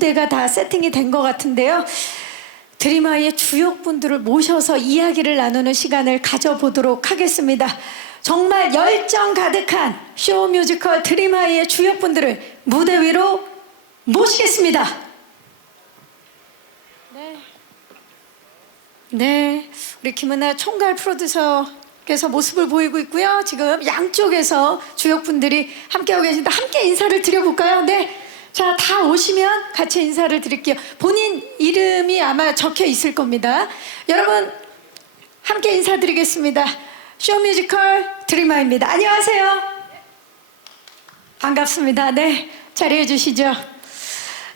무대가 다 세팅이 된 것 같은데요. 드림아이의 주역분들을 모셔서 이야기를 나누는 시간을 가져보도록 하겠습니다. 정말 열정 가득한 쇼 뮤지컬 드림아이의 주역분들을 무대 위로 모시겠습니다. 네, 우리 김은아 총괄 프로듀서께서 모습을 보이고 있고요. 지금 양쪽에서 주역분들이 함께하고 계신데 함께 인사를 드려볼까요? 네. 자, 다 오시면 같이 인사를 드릴게요. 본인 이름이 아마 적혀 있을 겁니다. 여러분, 함께 인사드리겠습니다. 쇼뮤지컬 드림아이입니다. 안녕하세요. 반갑습니다. 네, 자리해 주시죠.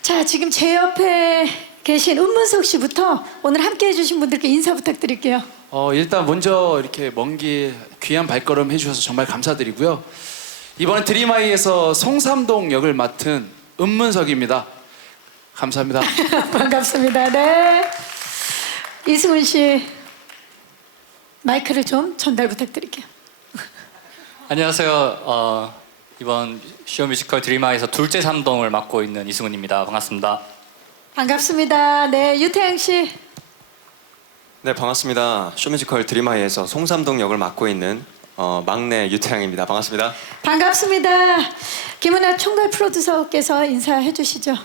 자, 지금 제 옆에 계신 은문석 씨부터 오늘 함께 해주신 분들께 인사 부탁드릴게요. 일단 먼저 이렇게 먼 길 귀한 발걸음 해주셔서 정말 감사드리고요. 이번에 드림아이에서 송삼동 역을 맡은 은문석입니다. 감사합니다. 반갑습니다. 네. 이승훈 씨 마이크를 좀 전달 부탁드릴게요. 안녕하세요. 이번 쇼뮤지컬 드림아이에서 둘째 삼동을 맡고 있는 이승훈입니다. 반갑습니다. 반갑습니다. 네, 유태양 씨. 네, 반갑습니다. 쇼뮤지컬 드림아이에서 송삼동 역을 맡고 있는 막내 유태양입니다. 반갑습니다. 반갑습니다. 김은아 총괄 프로듀서께서 인사해 주시죠.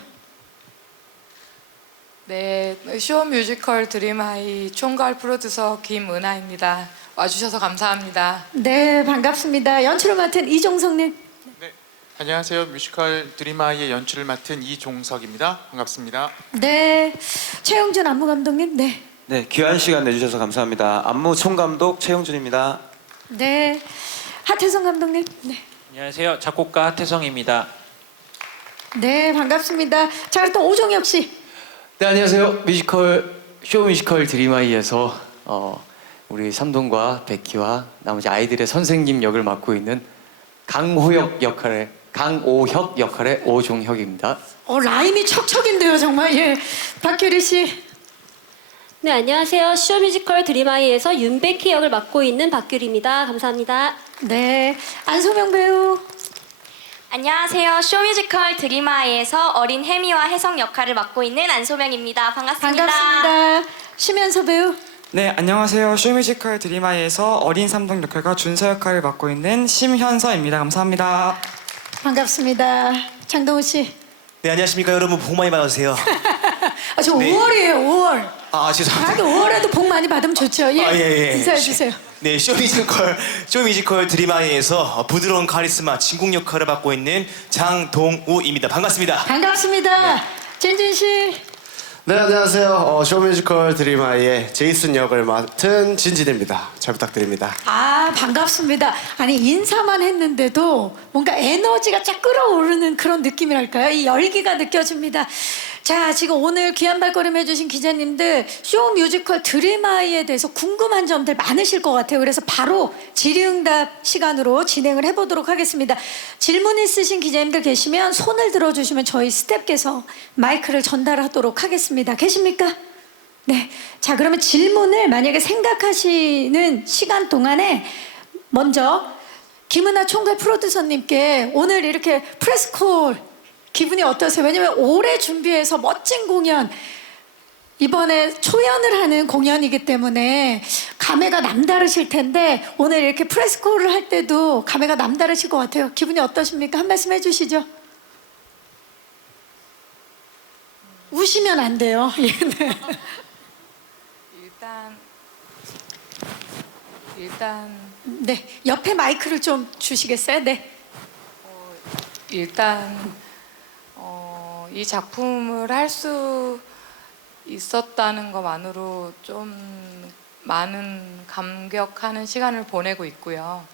네, 쇼 뮤지컬 드림아이 총괄 프로듀서 김은아입니다. 와주셔서 감사합니다. 네, 반갑습니다. 연출을 맡은 이종석님. 네, 안녕하세요. 뮤지컬 드림아이의 연출을 맡은 이종석입니다. 반갑습니다. 네, 최용준 안무 감독님. 네, 네, 귀한 시간 내주셔서 감사합니다. 안무 총감독 최용준입니다. 네, 하태성 감독님. 네, 안녕하세요. 작곡가 하태성입니다. 네, 반갑습니다. 자, 그럼 또 오종혁 씨. 네, 안녕하세요. 쇼 뮤지컬 드림아이에서 우리 삼동과 백희와 나머지 아이들의 선생님 역을 맡고 있는 강오혁 역할의 오종혁입니다. 라임이 척척인데요, 정말. 예, 박규리 씨. 네, 안녕하세요. 쇼뮤지컬 드림아이에서 윤백희 역을 맡고 있는 박규리입니다. 감사합니다. 네, 안소명 배우. 안녕하세요. 쇼뮤지컬 드림아이에서 어린 혜미와 혜성 역할을 맡고 있는 안소명입니다. 반갑습니다. 반갑습니다. 심연서 배우. 네, 안녕하세요. 쇼뮤지컬 드림아이에서 어린 삼동 역할과 준서 역할을 맡고 있는 심현서입니다. 감사합니다. 반갑습니다. 장동우 씨. 네, 안녕하십니까 여러분. 복 많이 받으세요. 저 네. 5월이에요, 5월. 죄송합니다. 5월에도 복 많이 받으면 좋죠. 예, 예. 인사해 주세요. 네, 쇼뮤지컬 드림아이에서 부드러운 카리스마 진국 역할을 맡고 있는 장동우입니다. 반갑습니다. 반갑습니다. 진진 씨. 네, 안녕하세요. 쇼뮤지컬 드림아이의 제이슨 역을 맡은 진진입니다. 잘 부탁드립니다. 반갑습니다. 아니, 인사만 했는데도 뭔가 에너지가 쫙 끌어오르는 그런 느낌이랄까요? 이 열기가 느껴집니다. 자, 지금 오늘 귀한 발걸음 해주신 기자님들 쇼 뮤지컬 드림아이에 대해서 궁금한 점들 많으실 것 같아요. 그래서 바로 질의응답 시간으로 진행을 해보도록 하겠습니다. 질문 있으신 기자님들 계시면 손을 들어주시면 저희 스태프께서 마이크를 전달하도록 하겠습니다. 계십니까? 네. 자, 그러면 질문을 만약에 생각하시는 시간 동안에 먼저 김은아 총괄 프로듀서님께 오늘 이렇게 프레스콜 기분이 어떠세요? 왜냐면 오래 준비해서 멋진 공연, 이번에 초연을 하는 공연이기 때문에 감회가 남다르실 텐데 오늘 이렇게 프레스콜을 할 때도 감회가 남다르실 것 같아요. 기분이 어떠십니까? 한 말씀 해주시죠. 우시면 안 돼요. 일단 네, 옆에 마이크를 좀 주시겠어요? 네. 이 작품을 할 수 있었다는 것만으로 좀 많은 감격하는 시간을 보내고 있고요.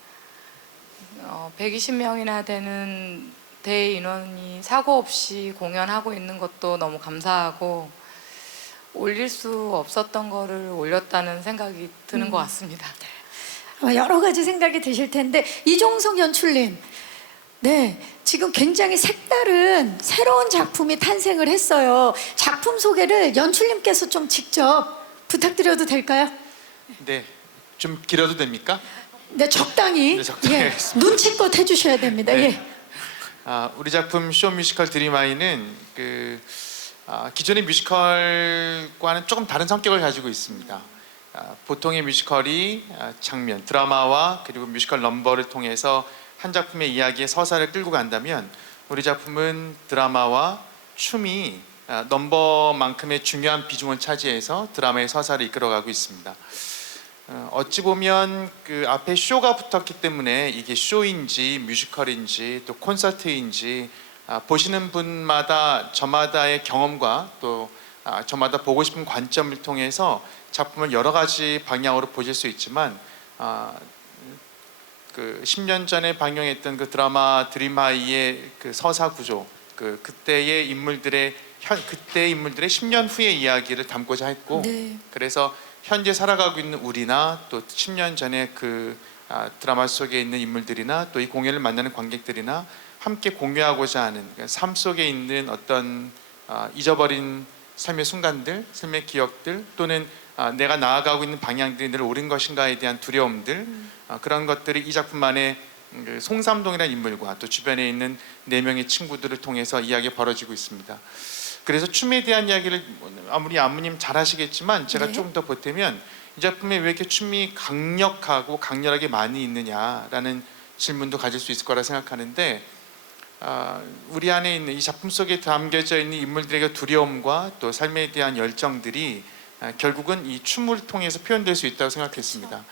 120명이나 되는 대인원이 사고 없이 공연하고 있는 것도 너무 감사하고 올릴 수 없었던 거를 올렸다는 생각이 드는 것 같습니다. 여러 가지 생각이 드실 텐데 이종석 연출님, 네, 지금 굉장히 색다른 새로운 작품이 탄생을 했어요. 작품 소개를 연출님께서 좀 직접 부탁드려도 될까요? 네, 좀 길어도 됩니까? 네, 적당히. 네, 적당히 예, 하겠습니다. 눈치껏 해주셔야 됩니다. 네. 예. 우리 작품 쇼 뮤지컬 드림아이는 기존의 뮤지컬과는 조금 다른 성격을 가지고 있습니다. 보통의 뮤지컬이 장면, 드라마와 그리고 뮤지컬 넘버를 통해서 한 작품의 이야기의 서사를 끌고 간다면 우리 작품은 드라마와 춤이 넘버만큼의 중요한 비중을 차지해서 드라마의 서사를 이끌어가고 있습니다. 어찌 보면 그 앞에 쇼가 붙었기 때문에 이게 쇼인지 뮤지컬인지 또 콘서트인지 보시는 분마다 저마다의 경험과 또 저마다 보고 싶은 관점을 통해서 작품을 여러 가지 방향으로 보실 수 있지만 그 10년 전에 방영했던 그 드라마 드림하이의 그 서사 구조, 그때의 인물들의 10년 후의 이야기를 담고자 했고, 네. 그래서 현재 살아가고 있는 우리나 또 10년 전에 그 드라마 속에 있는 인물들이나 또 이 공연을 만나는 관객들이나 함께 공유하고자 하는, 그러니까 삶 속에 있는 어떤 잊어버린 삶의 순간들, 삶의 기억들, 또는 내가 나아가고 있는 방향들이 늘 옳은 것인가에 대한 두려움들, 그런 것들이 이 작품 안에 그 송삼동이라는 인물과 또 주변에 있는 4명의 친구들을 통해서 이야기가 벌어지고 있습니다. 그래서 춤에 대한 이야기를 아무리 안무님 잘 하시겠지만 제가 네. 조금 더 보태면 이 작품에 왜 이렇게 춤이 강력하고 강렬하게 많이 있느냐라는 질문도 가질 수 있을 거라 생각하는데, 우리 안에 있는 이 작품 속에 담겨져 있는 인물들의 두려움과 또 삶에 대한 열정들이 결국은 이 춤을 통해서 표현될 수 있다고 생각했습니다.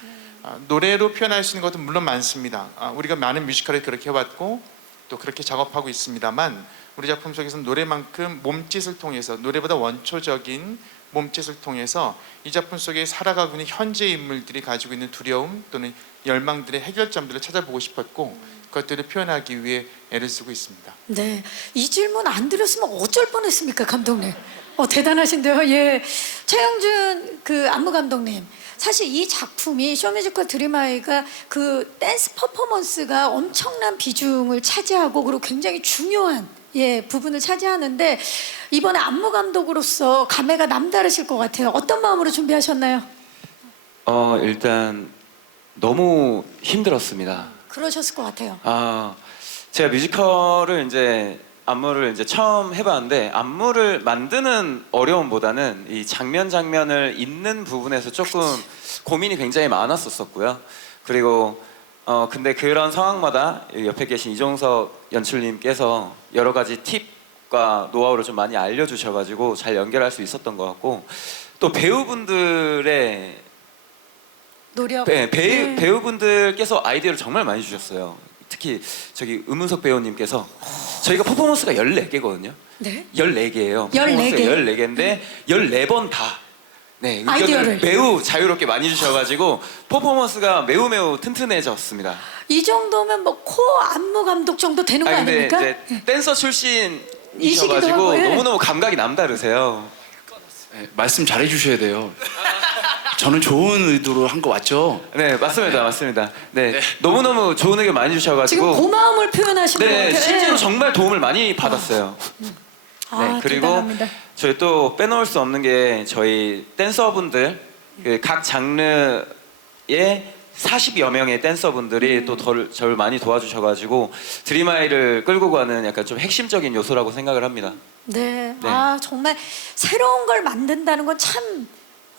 노래로 표현할 수 있는 것도 물론 많습니다. 우리가 많은 뮤지컬을 그렇게 해왔고 또 그렇게 작업하고 있습니다만, 우리 작품 속에서는 노래만큼 몸짓을 통해서, 노래보다 원초적인 몸짓을 통해서 이 작품 속에 살아가고 있는 현재 인물들이 가지고 있는 두려움 또는 열망들의 해결점들을 찾아보고 싶었고, 그것들을 표현하기 위해 애를 쓰고 있습니다. 네, 이 질문 안 드렸으면 어쩔 뻔했습니까, 감독님? 대단하신데요. 예, 최영준 그 안무 감독님, 사실 이 작품이 쇼뮤지컬 드림하이가 그 댄스 퍼포먼스가 엄청난 비중을 차지하고 그리고 굉장히 중요한 부분을 차지하는데, 이번에 안무 감독으로서 감회가 남다르실 것 같아요. 어떤 마음으로 준비하셨나요? 일단 너무 힘들었습니다. 그러셨을 것 같아요. 제가 뮤지컬을 이제 안무를 이제 처음 해봤는데, 안무를 만드는 어려움보다는 이 장면을 잇는 부분에서 조금 고민이 굉장히 많았었고요. 그리고 근데 그런 상황마다 옆에 계신 이종석 연출님께서 여러 가지 팁과 노하우를 좀 많이 알려주셔가지고 잘 연결할 수 있었던 것 같고, 또 배우분들의 노력. 배우분들께서 아이디어를 정말 많이 주셨어요. 특히 저기 음은석 배우님께서, 저희가 퍼포먼스가 14개거든요. 네. 14개예요. 14개? 14개인데 14번 다 아이디어를 의견을 매우 자유롭게 많이 주셔가지고 퍼포먼스가 매우 튼튼해졌습니다. 이 정도면 뭐 코어 안무 감독 정도 되는 거 근데 아닙니까? 이제 댄서 이시기도 출신이셔가지고 하고, 너무너무 감각이 남다르세요. 말씀 잘해 주셔야 돼요. 저는 좋은 의도로 한 거 맞죠? 네, 맞습니다. 네, 너무너무 좋은 의견 많이 주셔가지고 지금 고마움을 표현하시는 것 같아요. 실제로 정말 도움을 많이 받았어요. 그리고 대단합니다. 저희 또 빼놓을 수 없는 게 저희 댄서분들, 각 장르의 40여 명의 댄서분들이 또 저를 많이 도와주셔가지고 드림하이를 끌고 가는 약간 좀 핵심적인 요소라고 생각을 합니다. 네. 정말 새로운 걸 만든다는 건 참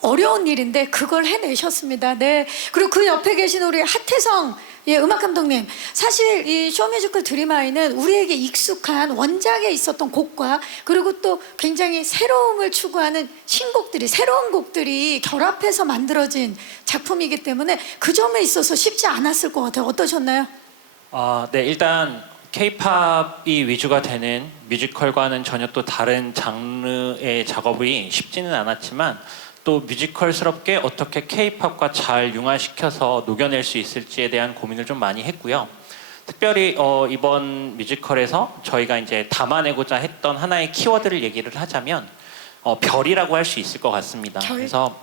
어려운 일인데 그걸 해내셨습니다. 네. 그리고 그 옆에 계신 우리 하태성 음악 감독님, 사실 이 쇼뮤지컬 드림하이는 우리에게 익숙한 원작에 있었던 곡과 그리고 또 굉장히 새로움을 추구하는 신곡들이, 새로운 곡들이 결합해서 만들어진 작품이기 때문에 그 점에 있어서 쉽지 않았을 것 같아요. 어떠셨나요? 네, 일단 K-팝이 위주가 되는 뮤지컬과는 전혀 또 다른 장르의 작업이 쉽지는 않았지만, 또 뮤지컬스럽게 어떻게 K-팝과 잘 융화시켜서 녹여낼 수 있을지에 대한 고민을 좀 많이 했고요. 특별히 이번 뮤지컬에서 저희가 이제 담아내고자 했던 하나의 키워드를 얘기를 하자면 별이라고 할 수 있을 것 같습니다. 그래서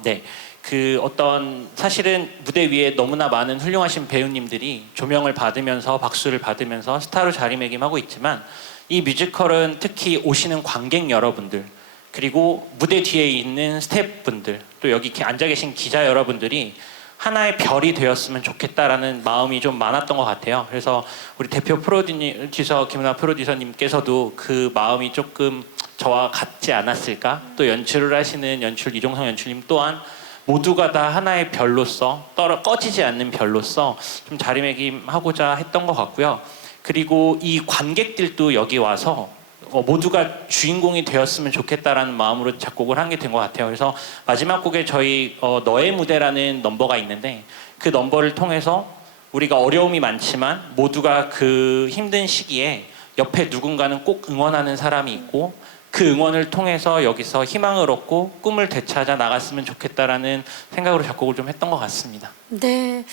그 어떤 사실은 무대 위에 너무나 많은 훌륭하신 배우님들이 조명을 받으면서 박수를 받으면서 스타로 자리매김하고 있지만, 이 뮤지컬은 특히 오시는 관객 여러분들, 그리고 무대 뒤에 있는 스태프분들, 또 여기 앉아 계신 기자 여러분들이 하나의 별이 되었으면 좋겠다라는 마음이 좀 많았던 것 같아요. 그래서 우리 대표 프로듀서 김은하 프로듀서님께서도 그 마음이 조금 저와 같지 않았을까? 또 연출을 하시는 이종성 연출님 또한 모두가 다 하나의 별로서 꺼지지 않는 별로서 좀 자리매김하고자 했던 것 같고요. 그리고 이 관객들도 여기 와서 모두가 주인공이 되었으면 좋겠다라는 마음으로 작곡을 한 게 된 것 같아요. 그래서 마지막 곡에 저희 너의 무대라는 넘버가 있는데 그 넘버를 통해서 우리가 어려움이 많지만 모두가 그 힘든 시기에 옆에 누군가는 꼭 응원하는 사람이 있고 그 응원을 통해서 여기서 희망을 얻고 꿈을 되찾아 나갔으면 좋겠다라는 생각으로 작곡을 좀 했던 것 같습니다. 네,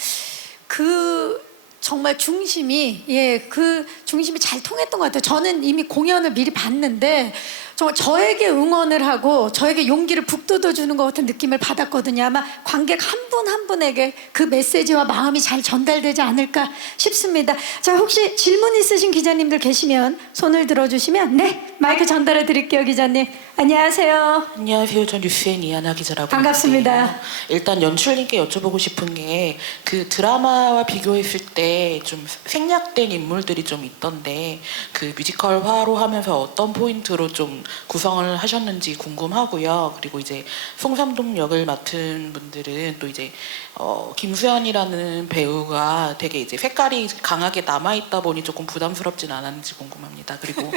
그 정말 중심이 그 중심이 잘 통했던 것 같아요. 저는 이미 공연을 미리 봤는데 정말 저에게 응원을 하고 저에게 용기를 북돋워 주는 것 같은 느낌을 받았거든요. 아마 관객 한 분 한 분에게 그 메시지와 마음이 잘 전달되지 않을까 싶습니다. 자, 혹시 질문 있으신 기자님들 계시면 손을 들어주시면 네, 마이크 전달해 드릴게요, 기자님. 안녕하세요. 안녕하세요. 전 뉴스엔 이하나 기자라고 반갑습니다. 하는데요. 일단 연출님께 여쭤보고 싶은 게 그 드라마와 비교했을 때 좀 생략된 인물들이 좀 있던데 그 뮤지컬화로 하면서 어떤 포인트로 좀 구성을 하셨는지 궁금하고요. 그리고 이제 송삼동 역을 맡은 분들은 또 이제 김수현이라는 배우가 되게 이제 색깔이 강하게 남아 있다 보니 조금 부담스럽진 않았는지 궁금합니다. 그리고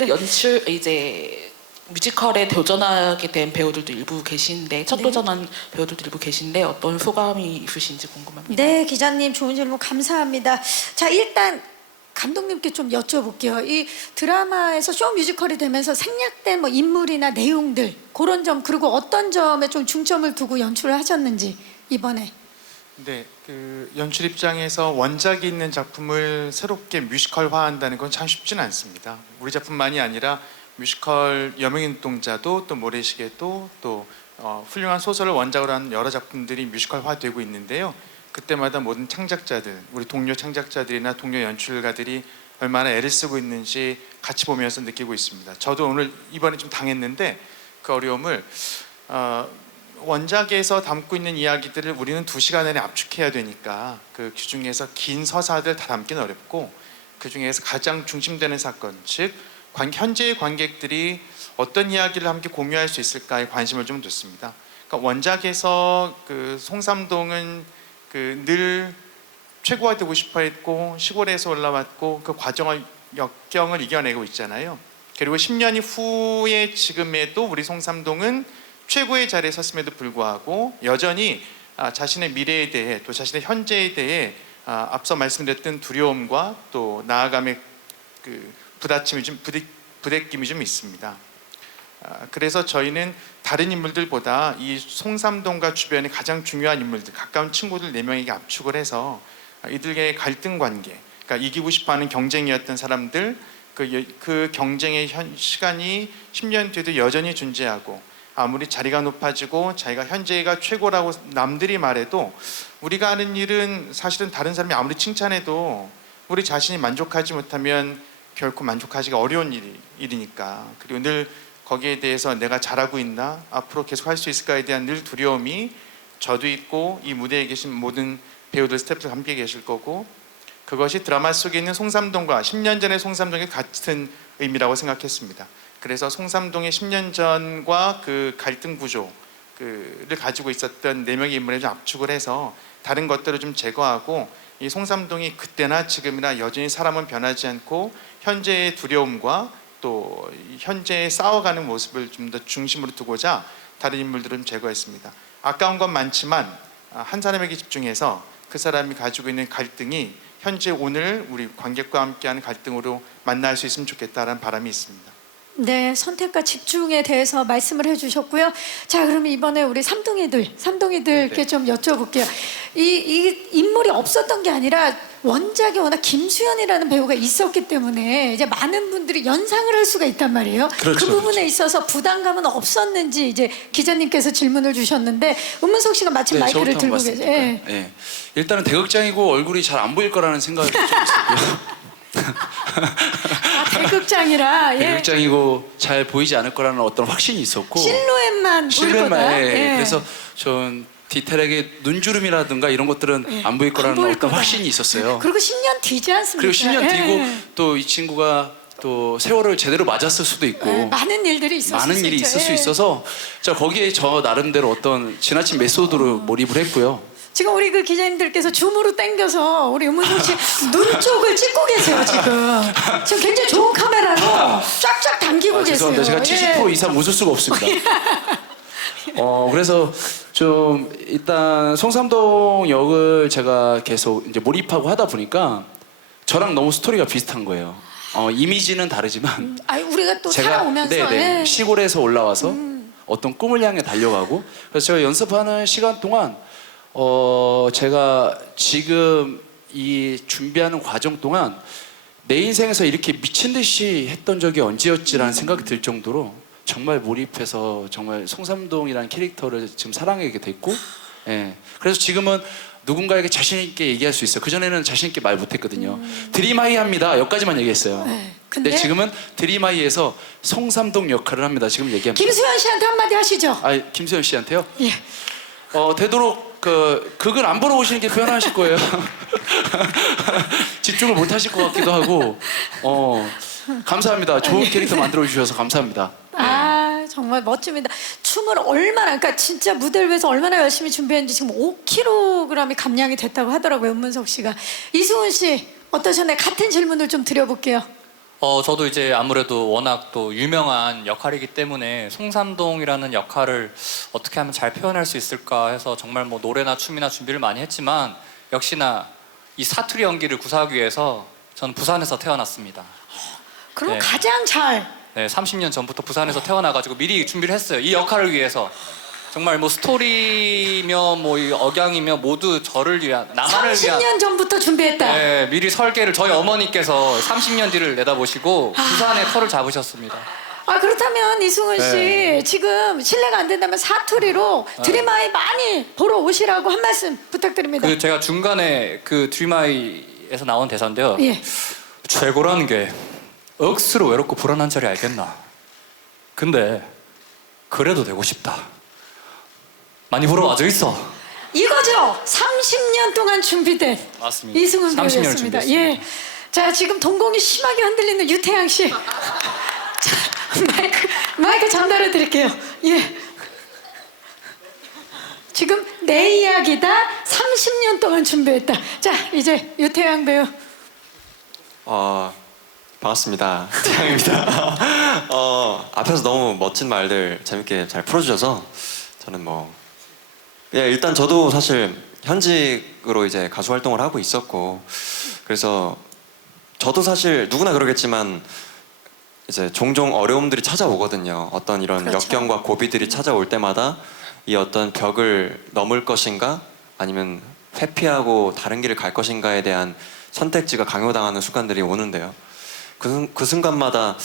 네. 연출 이제 뮤지컬에 도전하게 된 배우들도 일부 계신데 첫 도전한 배우들도 일부 계신데 어떤 소감이 있으신지 궁금합니다. 네, 기자님 좋은 질문 감사합니다. 자, 일단 감독님께 좀 여쭤볼게요. 이 드라마에서 쇼 뮤지컬이 되면서 생략된 뭐 인물이나 내용들 그런 점 그리고 어떤 점에 좀 중점을 두고 연출을 하셨는지 이번에. 네, 그 연출 입장에서 원작이 있는 작품을 새롭게 뮤지컬화한다는 건 참 쉽지는 않습니다. 우리 작품만이 아니라 뮤지컬 여명의 눈동자도 또 모래시계도 또 훌륭한 소설을 원작으로 한 여러 작품들이 뮤지컬화되고 있는데요. 그때마다 모든 창작자들, 우리 동료 창작자들이나 동료 연출가들이 얼마나 애를 쓰고 있는지 같이 보면서 느끼고 있습니다. 저도 오늘 이번에 좀 당했는데 그 어려움을 원작에서 담고 있는 이야기들을 우리는 2시간 안에 압축해야 되니까 그 중에서 긴 서사들 다 담기는 어렵고 그 중에서 가장 중심되는 사건, 즉 현재의 관객들이 어떤 이야기를 함께 공유할 수 있을까에 관심을 좀 뒀습니다. 그러니까 원작에서 그 송삼동은 그 늘 최고가 되고 싶어했고 시골에서 올라왔고 그 과정을 역경을 이겨내고 있잖아요. 그리고 10년 후에 지금에도 우리 송삼동은 최고의 자리에 섰음에도 불구하고 여전히 자신의 미래에 대해 또 자신의 현재에 대해 앞서 말씀드렸던 두려움과 또 나아감의 그 부대낌이 좀 있습니다. 그래서 저희는 다른 인물들보다 이 송삼동과 주변의 가장 중요한 인물들, 가까운 친구들 4명에게 압축을 해서 이들의 갈등 관계, 그러니까 이기고 싶어하는 경쟁이었던 사람들, 그 경쟁의 시간이 10년 뒤에도 여전히 존재하고 아무리 자리가 높아지고 자기가 현재가 최고라고 남들이 말해도 우리가 하는 일은 사실은 다른 사람이 아무리 칭찬해도 우리 자신이 만족하지 못하면 결코 만족하기가 어려운 일이니까. 그리고 늘 거기에 대해서 내가 잘하고 있나, 앞으로 계속 할 수 있을까에 대한 늘 두려움이 저도 있고 이 무대에 계신 모든 배우들, 스태프들 함께 계실 거고, 그것이 드라마 속에 있는 송삼동과 10년 전의 송삼동의 같은 의미라고 생각했습니다. 그래서 송삼동의 10년 전과 그 갈등 구조를 가지고 있었던 4명의 인물을 좀 압축을 해서 다른 것들을 좀 제거하고 이 송삼동이 그때나 지금이나 여전히 사람은 변하지 않고 현재의 두려움과 또 현재에 싸워가는 모습을 좀 더 중심으로 두고자 다른 인물들을 좀 제거했습니다. 아까운 건 많지만 한 사람에게 집중해서 그 사람이 가지고 있는 갈등이 현재 오늘 우리 관객과 함께하는 갈등으로 만날 수 있으면 좋겠다라는 바람이 있습니다. 네, 선택과 집중에 대해서 말씀을 해주셨고요. 자, 그러면 이번에 우리 삼동이들께 좀 여쭤볼게요. 이 인물이 없었던 게 아니라 원작에 워낙 김수현이라는 배우가 있었기 때문에 이제 많은 분들이 연상을 할 수가 있단 말이에요. 그렇죠, 그 부분에 있어서 부담감은 없었는지 이제 기자님께서 질문을 주셨는데 은문석 씨가 마침 마이크를 들고 계세요. 네. 일단은 대극장이고 얼굴이 잘 안 보일 거라는 생각이 좀 있었고요. 대극장이라 대극장이고 잘 보이지 않을 거라는 어떤 확신이 있었고 실루엣만 우리보다 그래서 전 디테일하게 눈주름이라든가 이런 것들은 안 보일 거라는 어떤 확신이 있었어요. 그리고 10년 뒤지 않습니까? 그리고 10년 뒤고 또 이 친구가 또 세월을 제대로 맞았을 수도 있고 네, 많은 일들이 있었을 많은 수 일이 있죠. 있을 수 예. 있어서 저 거기에 저 나름대로 어떤 지나친 메소드로 몰입을 했고요. 지금 우리 그 기자님들께서 줌으로 당겨서 우리 음문석 씨 눈 쪽을 찍고 계세요 지금. 지금 굉장히 좋은 카메라로 쫙쫙 당기고 계세요. 죄송합니다. 제가 70% 예. 이상 웃을 수가 없습니다. 그래서 좀 일단 송삼동 역을 제가 계속 이제 몰입하고 하다 보니까 저랑 너무 스토리가 비슷한 거예요. 이미지는 다르지만 아니 우리가 또 제가 살아오면서 네네, 예. 시골에서 올라와서 어떤 꿈을 향해 달려가고 그래서 제가 연습하는 시간 동안 제가 지금 이 준비하는 과정 동안 내 인생에서 이렇게 미친 듯이 했던 적이 언제였지라는 생각이 들 정도로 정말 몰입해서 정말 송삼동이라는 캐릭터를 지금 사랑하게 됐고, 예. 그래서 지금은 누군가에게 자신 있게 얘기할 수 있어요. 그 전에는 자신 있게 말 못했거든요. 드림하이합니다. 여기까지만 얘기했어요. 네, 근데 지금은 드림하이에서 송삼동 역할을 합니다. 지금 얘기합니다. 김수현 씨한테 한마디 하시죠. 김수현 씨한테요? 예. 되도록 극을 안 보러 오시는 게 편하실 거예요. 집중을 못 하실 것 같기도 하고. 감사합니다. 좋은 캐릭터 만들어 주셔서 감사합니다. 아 정말 멋집니다. 춤을 얼마나 그러니까 진짜 무대를 위해서 얼마나 열심히 준비했는지 지금 5kg이 감량이 됐다고 하더라고요. 은문석 씨가. 이승훈 씨 어떠셨나요? 같은 질문을 좀 드려볼게요. 저도 이제 아무래도 워낙 또 유명한 역할이기 때문에 송삼동이라는 역할을 어떻게 하면 잘 표현할 수 있을까 해서 정말 뭐 노래나 춤이나 준비를 많이 했지만 역시나 이 사투리 연기를 구사하기 위해서 저는 부산에서 태어났습니다. 그럼 네. 가장 잘 네, 30년 전부터 부산에서 태어나가지고 미리 준비를 했어요. 이 역할을 위해서. 정말 뭐 스토리며 뭐 이 억양이며 모두 저를 위한, 나만을 위한. 30년 전부터 준비했다. 네, 미리 설계를 저희 어머니께서 30년 뒤를 내다보시고 부산에 터를 잡으셨습니다. 아 그렇다면 이승훈 씨 네. 지금 실례가 안 된다면 사투리로 드림아이 많이 보러 오시라고 한 말씀 부탁드립니다. 그 제가 중간에 그 드림아이에서 나온 대사인데요. 예. 최고라는 게 억수로 외롭고 불안한 자리 알겠나? 근데 그래도 되고 싶다. 많이 보러 와줘 있어. 이거죠. 30년 동안 준비된 맞습니다. 이승훈 30년을 배우였습니다. 준비했습니다. 예. 자 지금 동공이 심하게 흔들리는 유태양 씨. 자, 마이크 전달해 드릴게요. 예. 지금 내 이야기다 30년 동안 준비했다. 자 이제 유태양 배우. 반갑습니다. 태양입니다. 앞에서 너무 멋진 말들 재밌게 잘 풀어주셔서 저는 일단 저도 사실 현직으로 이제 가수 활동을 하고 있었고 그래서 저도 사실 누구나 그러겠지만 이제 종종 어려움들이 찾아오거든요. 어떤 이런 그렇죠. 역경과 고비들이 찾아올 때마다 이 어떤 벽을 넘을 것인가 아니면 회피하고 다른 길을 갈 것인가에 대한 선택지가 강요당하는 순간들이 오는데요. 그 순간마다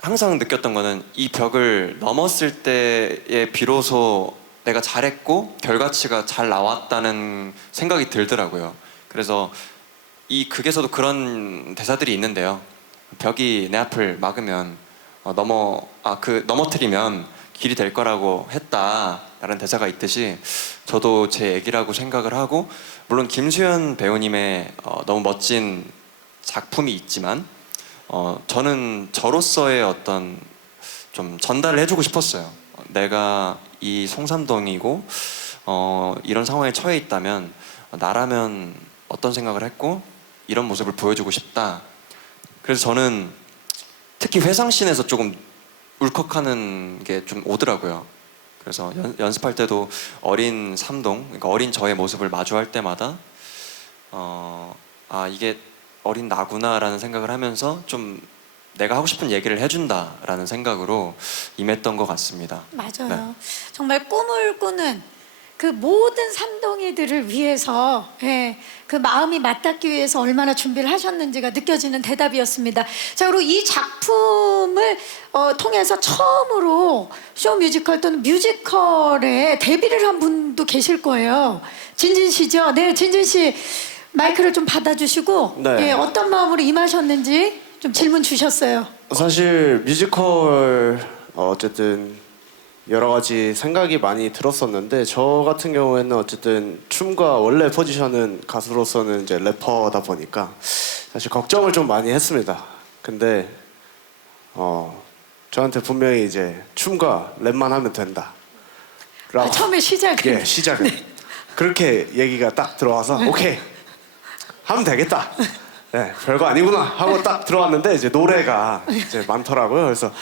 항상 느꼈던 거는 이 벽을 넘었을 때에 비로소 내가 잘했고 결과치가 잘 나왔다는 생각이 들더라고요. 그래서 이 극에서도 그런 대사들이 있는데요. 벽이 내 앞을 막으면 넘어뜨리면 길이 될 거라고 했다라는 대사가 있듯이 저도 제 얘기라고 생각을 하고 물론 김수현 배우님의 너무 멋진 작품이 있지만 저는 저로서의 어떤 좀 전달을 해주고 싶었어요. 내가 이 송삼동이고 이런 상황에 처해 있다면 나라면 어떤 생각을 했고 이런 모습을 보여주고 싶다. 그래서 저는 특히 회상씬에서 조금 울컥하는 게 좀 오더라고요. 그래서 연습할 때도 어린 삼동, 그러니까 어린 저의 모습을 마주할 때마다 이게 어린 나구나라는 생각을 하면서 좀 내가 하고 싶은 얘기를 해준다라는 생각으로 임했던 것 같습니다. 맞아요. 네. 정말 꿈을 꾸는 그 모든 삼동이들을 위해서 그 마음이 맞닿기 위해서 얼마나 준비를 하셨는지가 느껴지는 대답이었습니다. 자 그리고 이 작품을 통해서 처음으로 쇼 뮤지컬 또는 뮤지컬에 데뷔를 한 분도 계실 거예요. 진진 씨죠? 네, 진진 씨 마이크를 좀 받아주시고 네. 어떤 마음으로 임하셨는지 좀 질문 주셨어요. 사실 뮤지컬 어쨌든 여러 가지 생각이 많이 들었었는데 저 같은 경우에는 어쨌든 춤과 원래 포지션은 가수로서는 이제 래퍼다 보니까 사실 걱정을 좀 많이 했습니다. 근데 저한테 분명히 이제 춤과 랩만 하면 된다. 라고. 처음에 시작은 예, 시작은 그렇게 얘기가 딱 들어와서 오케이 하면 되겠다. 네, 별거 아니구나 하고 딱 들어왔는데 이제 노래가 이제 많더라고요. 그래서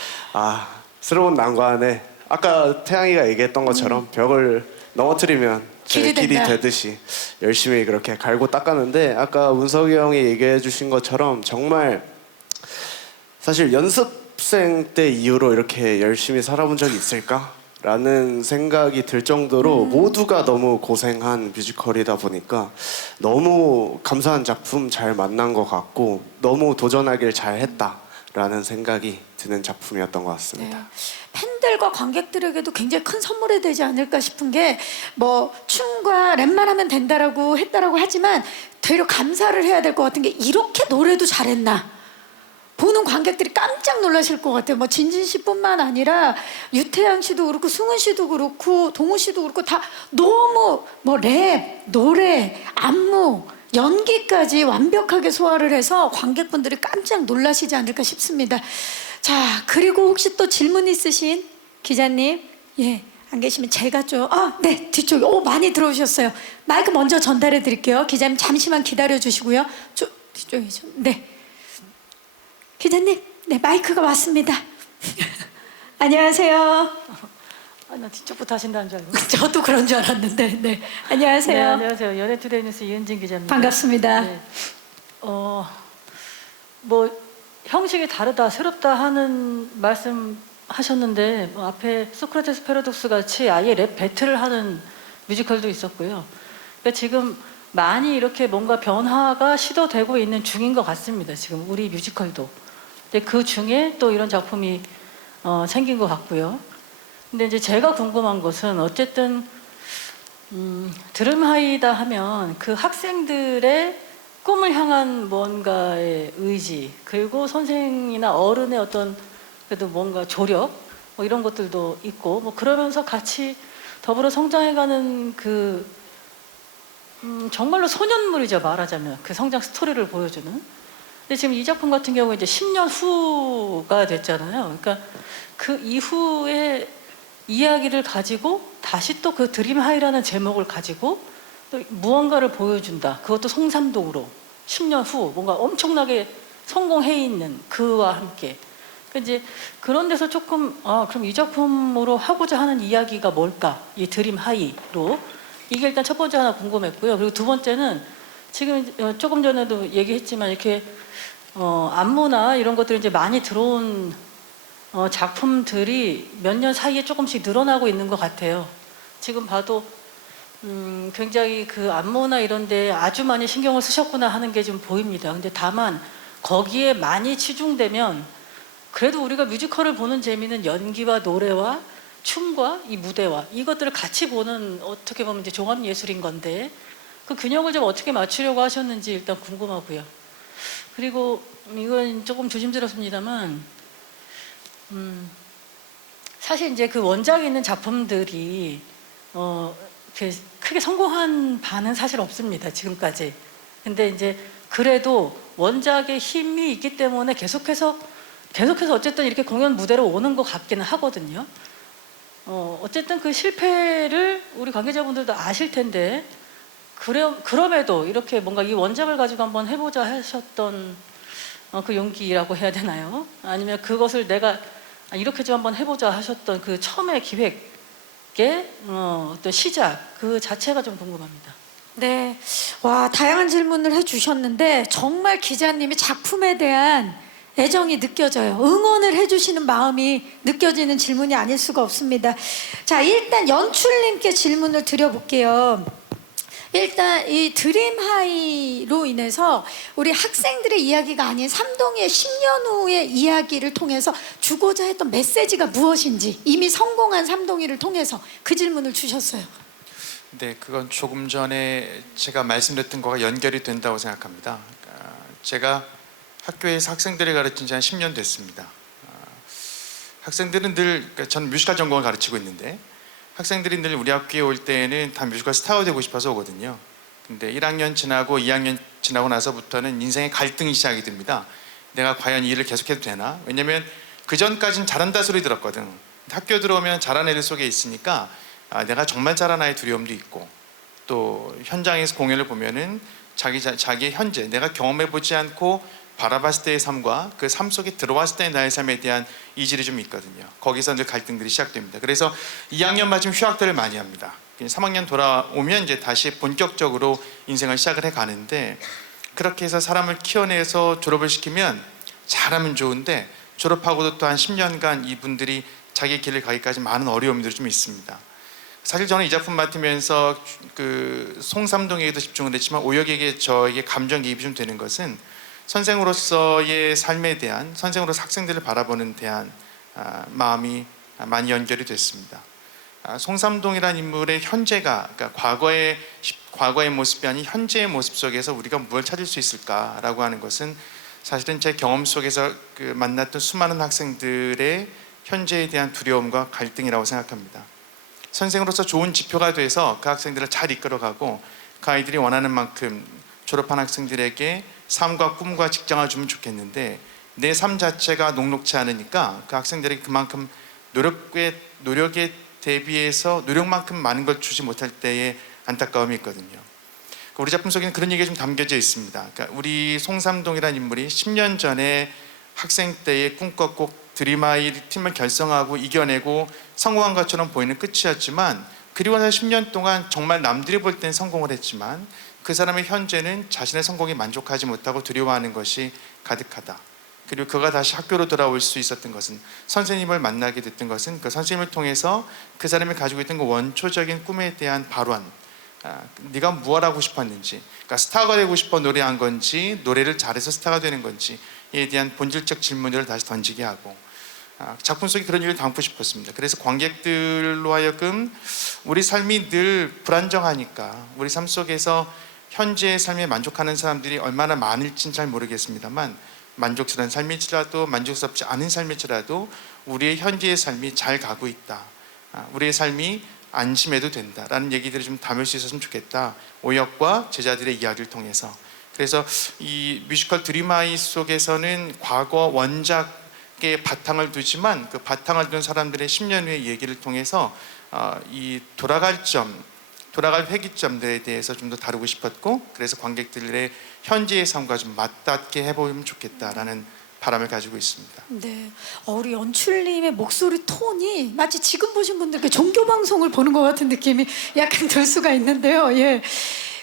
새로운 난관에 아까 태양이가 얘기했던 것처럼 벽을 넘어뜨리면 제 길이 길이 된다. 되듯이 열심히 그렇게 갈고 닦았는데 아까 문석이 형이 얘기해 주신 것처럼 정말 사실 연습생 때 이후로 이렇게 열심히 살아본 적이 있을까? 라는 생각이 들 정도로 모두가 너무 고생한 뮤지컬이다 보니까 너무 감사한 작품 잘 만난 것 같고 너무 도전하길 잘했다라는 생각이 드는 작품이었던 것 같습니다. 네. 팬들과 관객들에게도 굉장히 큰 선물이 되지 않을까 싶은 게 뭐 춤과 랩만 하면 된다라고 했다라고 하지만 되려 감사를 해야 될 것 같은 게 이렇게 노래도 잘했나? 보는 관객들이 깜짝 놀라실 것 같아요. 뭐 진진 씨뿐만 아니라 유태양 씨도 그렇고 승훈 씨도 그렇고 동우 씨도 그렇고 다 너무 뭐 랩, 노래, 안무, 연기까지 완벽하게 소화를 해서 관객분들이 깜짝 놀라시지 않을까 싶습니다. 자, 그리고 혹시 또 질문 있으신 기자님, 예, 안 계시면 제가 좀, 네, 뒤쪽에, 많이 들어오셨어요. 마이크 먼저 전달해 드릴게요. 기자님 잠시만 기다려 주시고요. 뒤쪽에 좀, 네. 기자님, 네, 마이크가 왔습니다. 안녕하세요. 나 뒤쪽부터 하신다는 줄 알고. 저도 그런 줄 알았는데, 네. 안녕하세요. 네, 안녕하세요. 연예투데이 뉴스 이은진 기자입니다. 반갑습니다. 네. 뭐 형식이 다르다, 새롭다 하는 말씀하셨는데 뭐 앞에 소크라테스 패러독스 같이 아예 랩 배틀을 하는 뮤지컬도 있었고요. 그러니까 지금 많이 이렇게 뭔가 변화가 시도되고 있는 중인 것 같습니다. 지금 우리 뮤지컬도. 근데 그 중에 또 이런 작품이 생긴 것 같고요. 근데 이제 제가 궁금한 것은 어쨌든 드림하이다 하면 그 학생들의 꿈을 향한 뭔가의 의지, 그리고 선생이나 어른의 어떤 그래도 뭔가 조력 뭐 이런 것들도 있고 뭐 그러면서 같이 더불어 성장해가는 그 정말로 소년물이죠, 말하자면. 그 성장 스토리를 보여주는. 근데 지금 이 작품 같은 경우에 이제 10년 후가 됐잖아요. 그러니까 그 이후의 이야기를 가지고 다시 또 그 드림하이라는 제목을 가지고 또 무언가를 보여준다. 그것도 송삼동으로 10년 후 뭔가 엄청나게 성공해 있는 그와 함께. 그러니까 이제 그런 데서 조금 그럼 이 작품으로 하고자 하는 이야기가 뭘까? 이 드림하이로. 이게 일단 첫 번째 하나 궁금했고요. 그리고 두 번째는 지금 조금 전에도 얘기했지만 이렇게 안무나 이런 것들이 이제 많이 들어온 작품들이 몇 년 사이에 조금씩 늘어나고 있는 것 같아요. 지금 봐도 굉장히 그 안무나 이런 데 아주 많이 신경을 쓰셨구나 하는 게 좀 보입니다. 근데 다만 거기에 많이 치중되면 그래도 우리가 뮤지컬을 보는 재미는 연기와 노래와 춤과 이 무대와 이것들을 같이 보는 어떻게 보면 이제 종합 예술인 건데 그 균형을 좀 어떻게 맞추려고 하셨는지 일단 궁금하고요. 그리고 이건 조금 조심스럽습니다만 사실 이제 그 원작에 있는 작품들이 크게 성공한 바는 사실 없습니다, 지금까지. 근데 이제 그래도 원작의 힘이 있기 때문에 계속해서 어쨌든 이렇게 공연 무대로 오는 것 같기는 하거든요. 어쨌든 그 실패를 우리 관계자분들도 아실 텐데 그럼에도 이렇게 뭔가 이 원작을 가지고 한번 해보자 하셨던 그 용기라고 해야 되나요? 아니면 그것을 내가 이렇게 좀 한번 해보자 하셨던 그 처음의 기획의 어떤 시작 그 자체가 좀 궁금합니다. 네, 와 다양한 질문을 해주셨는데 정말 기자님이 작품에 대한 애정이 느껴져요. 응원을 해주시는 마음이 느껴지는 질문이 아닐 수가 없습니다. 자, 일단 연출님께 질문을 드려볼게요. 일단 이 드림하이로 인해서 우리 학생들의 이야기가 아닌 삼동이의 10년 후의 이야기를 통해서 주고자 했던 메시지가 무엇인지 이미 성공한 삼동이를 통해서 그 질문을 주셨어요. 네, 그건 조금 전에 제가 말씀드렸던 거가 연결이 된다고 생각합니다. 제가 학교에서 학생들을 가르친 지 한 10년 됐습니다. 학생들은 늘, 저는 뮤지컬 전공을 가르치고 있는데 학생들이 늘 우리 학교에 올 때는 다 뮤지컬 스타가 되고 싶어서 오거든요. 근데 1학년 지나고 2학년 지나고 나서부터는 인생의 갈등이 시작이 됩니다. 내가 과연 이 일을 계속해도 되나? 왜냐면 그 전까진 잘한다 소리 들었거든. 학교 들어오면 잘한 애들 속에 있으니까 내가 정말 잘한 아이 두려움도 있고, 또 현장에서 공연을 보면은 자기의 현재 내가 경험해보지 않고 바라봤을 때의 삶과 그 삶 속에 들어왔을 때의 나의 삶에 대한 이질이 좀 있거든요. 거기서 늘 갈등들이 시작됩니다. 그래서 2학년 마침 휴학들을 많이 합니다. 3학년 돌아오면 이제 다시 본격적으로 인생을 시작을 해가는데, 그렇게 해서 사람을 키워내서 졸업을 시키면 잘하면 좋은데, 졸업하고도 또 한 10년간 이분들이 자기 길을 가기까지 많은 어려움들이 좀 있습니다. 사실 저는 이 작품 맡으면서 그 송삼동에게도 집중을 했지만 오역에게 저에게 감정이입이 좀 되는 것은 선생으로서의 삶에 대한, 선생으로서 학생들을 바라보는 대한 마음이 많이 연결이 됐습니다. 송삼동이라는 인물의 현재가, 그러니까 과거의 모습이 아닌 현재의 모습 속에서 우리가 뭘 찾을 수 있을까라고 하는 것은 사실은 제 경험 속에서 그 만났던 수많은 학생들의 현재에 대한 두려움과 갈등이라고 생각합니다. 선생으로서 좋은 지표가 돼서 그 학생들을 잘 이끌어가고 그 아이들이 원하는 만큼 졸업한 학생들에게 삶과 꿈과 직장을 주면 좋겠는데, 내 삶 자체가 녹록치 않으니까 그 학생들에게 그만큼 노력에 대비해서 노력만큼 많은 걸 주지 못할 때의 안타까움이 있거든요. 우리 작품 속에는 그런 얘기가 좀 담겨져 있습니다. 그러니까 우리 송삼동이라는 인물이 10년 전에 학생 때에 꿈꿨고 드림아이 팀을 결성하고 이겨내고 성공한 것처럼 보이는 끝이었지만, 그리고 나서 10년 동안 정말 남들이 볼 땐 성공을 했지만 그 사람의 현재는 자신의 성공에 만족하지 못하고 두려워하는 것이 가득하다. 그리고 그가 다시 학교로 돌아올 수 있었던 것은, 선생님을 만나게 됐던 것은 그 선생님을 통해서 그 사람이 가지고 있던 그 원초적인 꿈에 대한 발원, 네가 무엇 하고 싶었는지, 그러니까 스타가 되고 싶어 노래한 건지 노래를 잘해서 스타가 되는 건지에 대한 본질적 질문들을 다시 던지게 하고, 작품 속에 그런 일을 담고 싶었습니다. 그래서 관객들로 하여금 우리 삶이 늘 불안정하니까 우리 삶 속에서 현재의 삶에 만족하는 사람들이 얼마나 많을지는 잘 모르겠습니다만, 만족스러운 삶일지라도 만족스럽지 않은 삶일지라도 우리의 현재의 삶이 잘 가고 있다, 우리의 삶이 안심해도 된다라는 얘기들을 좀 담을 수 있었으면 좋겠다, 오역과 제자들의 이야기를 통해서. 그래서 이 뮤지컬 드림아이 속에서는 과거 원작의 바탕을 두지만 그 바탕을 둔 사람들의 10년 후의 얘기를 통해서 이 돌아갈 회기점들에 대해서 좀 더 다루고 싶었고, 그래서 관객들의 현재의 삶과 좀 맞닿게 해보면 좋겠다라는 바람을 가지고 있습니다. 네, 우리 연출님의 목소리 톤이 마치 지금 보신 분들께 종교 방송을 보는 것 같은 느낌이 약간 들 수가 있는데요. 예,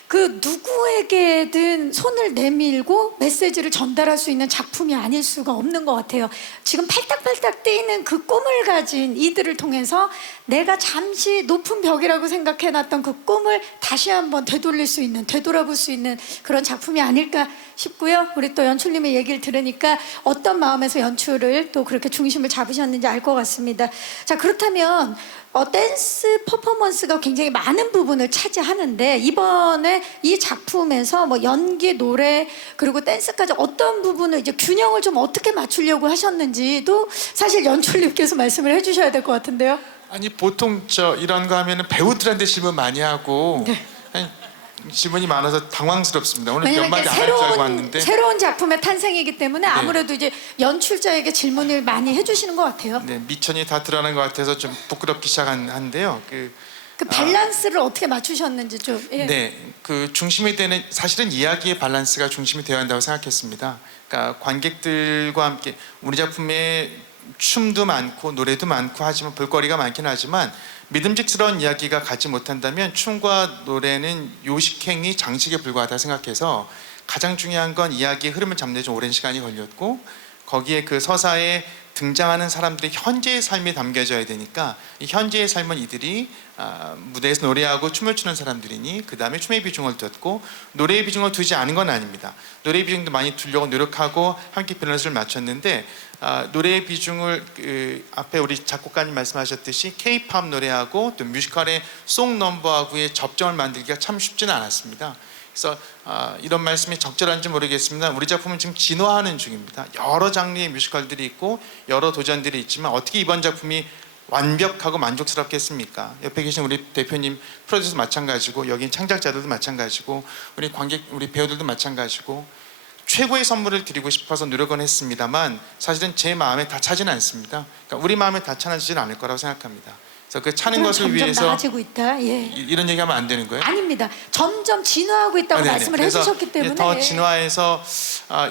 그 누구에게든 손을 내밀고 메시지를 전달할 수 있는 작품이 아닐 수가 없는 것 같아요. 지금 팔딱팔딱 뛰는 그 꿈을 가진 이들을 통해서 내가 잠시 높은 벽이라고 생각해놨던 그 꿈을 다시 한번 되돌아볼 수 있는 그런 작품이 아닐까 싶고요. 우리 또 연출님의 얘기를 들으니까 어떤 마음에서 연출을 또 그렇게 중심을 잡으셨는지 알 것 같습니다. 자, 그렇다면 댄스 퍼포먼스가 굉장히 많은 부분을 차지하는데, 이번에 이 작품에서 뭐 연기, 노래 그리고 댄스까지 어떤 부분을 이제 균형을 좀 어떻게 맞추려고 하셨는지도 사실 연출님께서 말씀을 해주셔야 될 것 같은데요. 아니 보통 이런 거 하면은 배우들한테 질문 많이 하고 아니, 질문이 많아서 당황스럽습니다. 오늘 몇 마디 안 할 줄 알고 왔는데 새로운 작품의 탄생이기 때문에 아무래도 이제 연출자에게 질문을 많이 해주시는 것 같아요. 네, 미천이 다 드러난 것 같아서 좀 부끄럽기 시작한데요. 그 밸런스를 어떻게 맞추셨는지 좀. 예. 네, 그 중심이 되는, 사실은 이야기의 밸런스가 중심이 되어야 한다고 생각했습니다. 그러니까 관객들과 함께 우리 작품에 춤도 많고 노래도 많고 하지만 볼거리가 많긴 하지만 믿음직스러운 이야기가 가지 못한다면 춤과 노래는 요식행위, 장식에 불과하다 생각해서 가장 중요한 건 이야기의 흐름을 잡는 데 좀 오랜 시간이 걸렸고, 거기에 그 서사에 등장하는 사람들의 현재의 삶이 담겨져야 되니까 이 현재의 삶은 이들이 무대에서 노래하고 춤을 추는 사람들이니 그 다음에 춤의 비중을 뒀고, 노래의 비중을 두지 않은 건 아닙니다. 노래의 비중도 많이 두려고 노력하고 함께 밸런스를 맞췄는데, 노래의 비중을 앞에 우리 작곡가님 말씀하셨듯이 K-팝 노래하고 또 뮤지컬의 송 넘버하고의 접점을 만들기가 참 쉽지는 않았습니다. 그래서 이런 말씀이 적절한지 모르겠습니다. 우리 작품은 지금 진화하는 중입니다. 여러 장르의 뮤지컬들이 있고 여러 도전들이 있지만 어떻게 이번 작품이 완벽하고 만족스럽겠습니까? 옆에 계신 우리 대표님 프로듀서 마찬가지고, 여긴 창작자들도 마찬가지고, 우리 관객, 우리 배우들도 마찬가지고, 최고의 선물을 드리고 싶어서 노력은 했습니다만 사실은 제 마음에 다 차지는 않습니다. 그러니까 우리 마음에 다 차지는 않을 거라고 생각합니다. 그래서 그 차는 것을 점점 위해서 나아지고 있다. 예. 이런 얘기하면 안 되는 거예요? 아닙니다. 점점 진화하고 있다고 네네. 말씀을 그래서 해주셨기 때문에 더 진화해서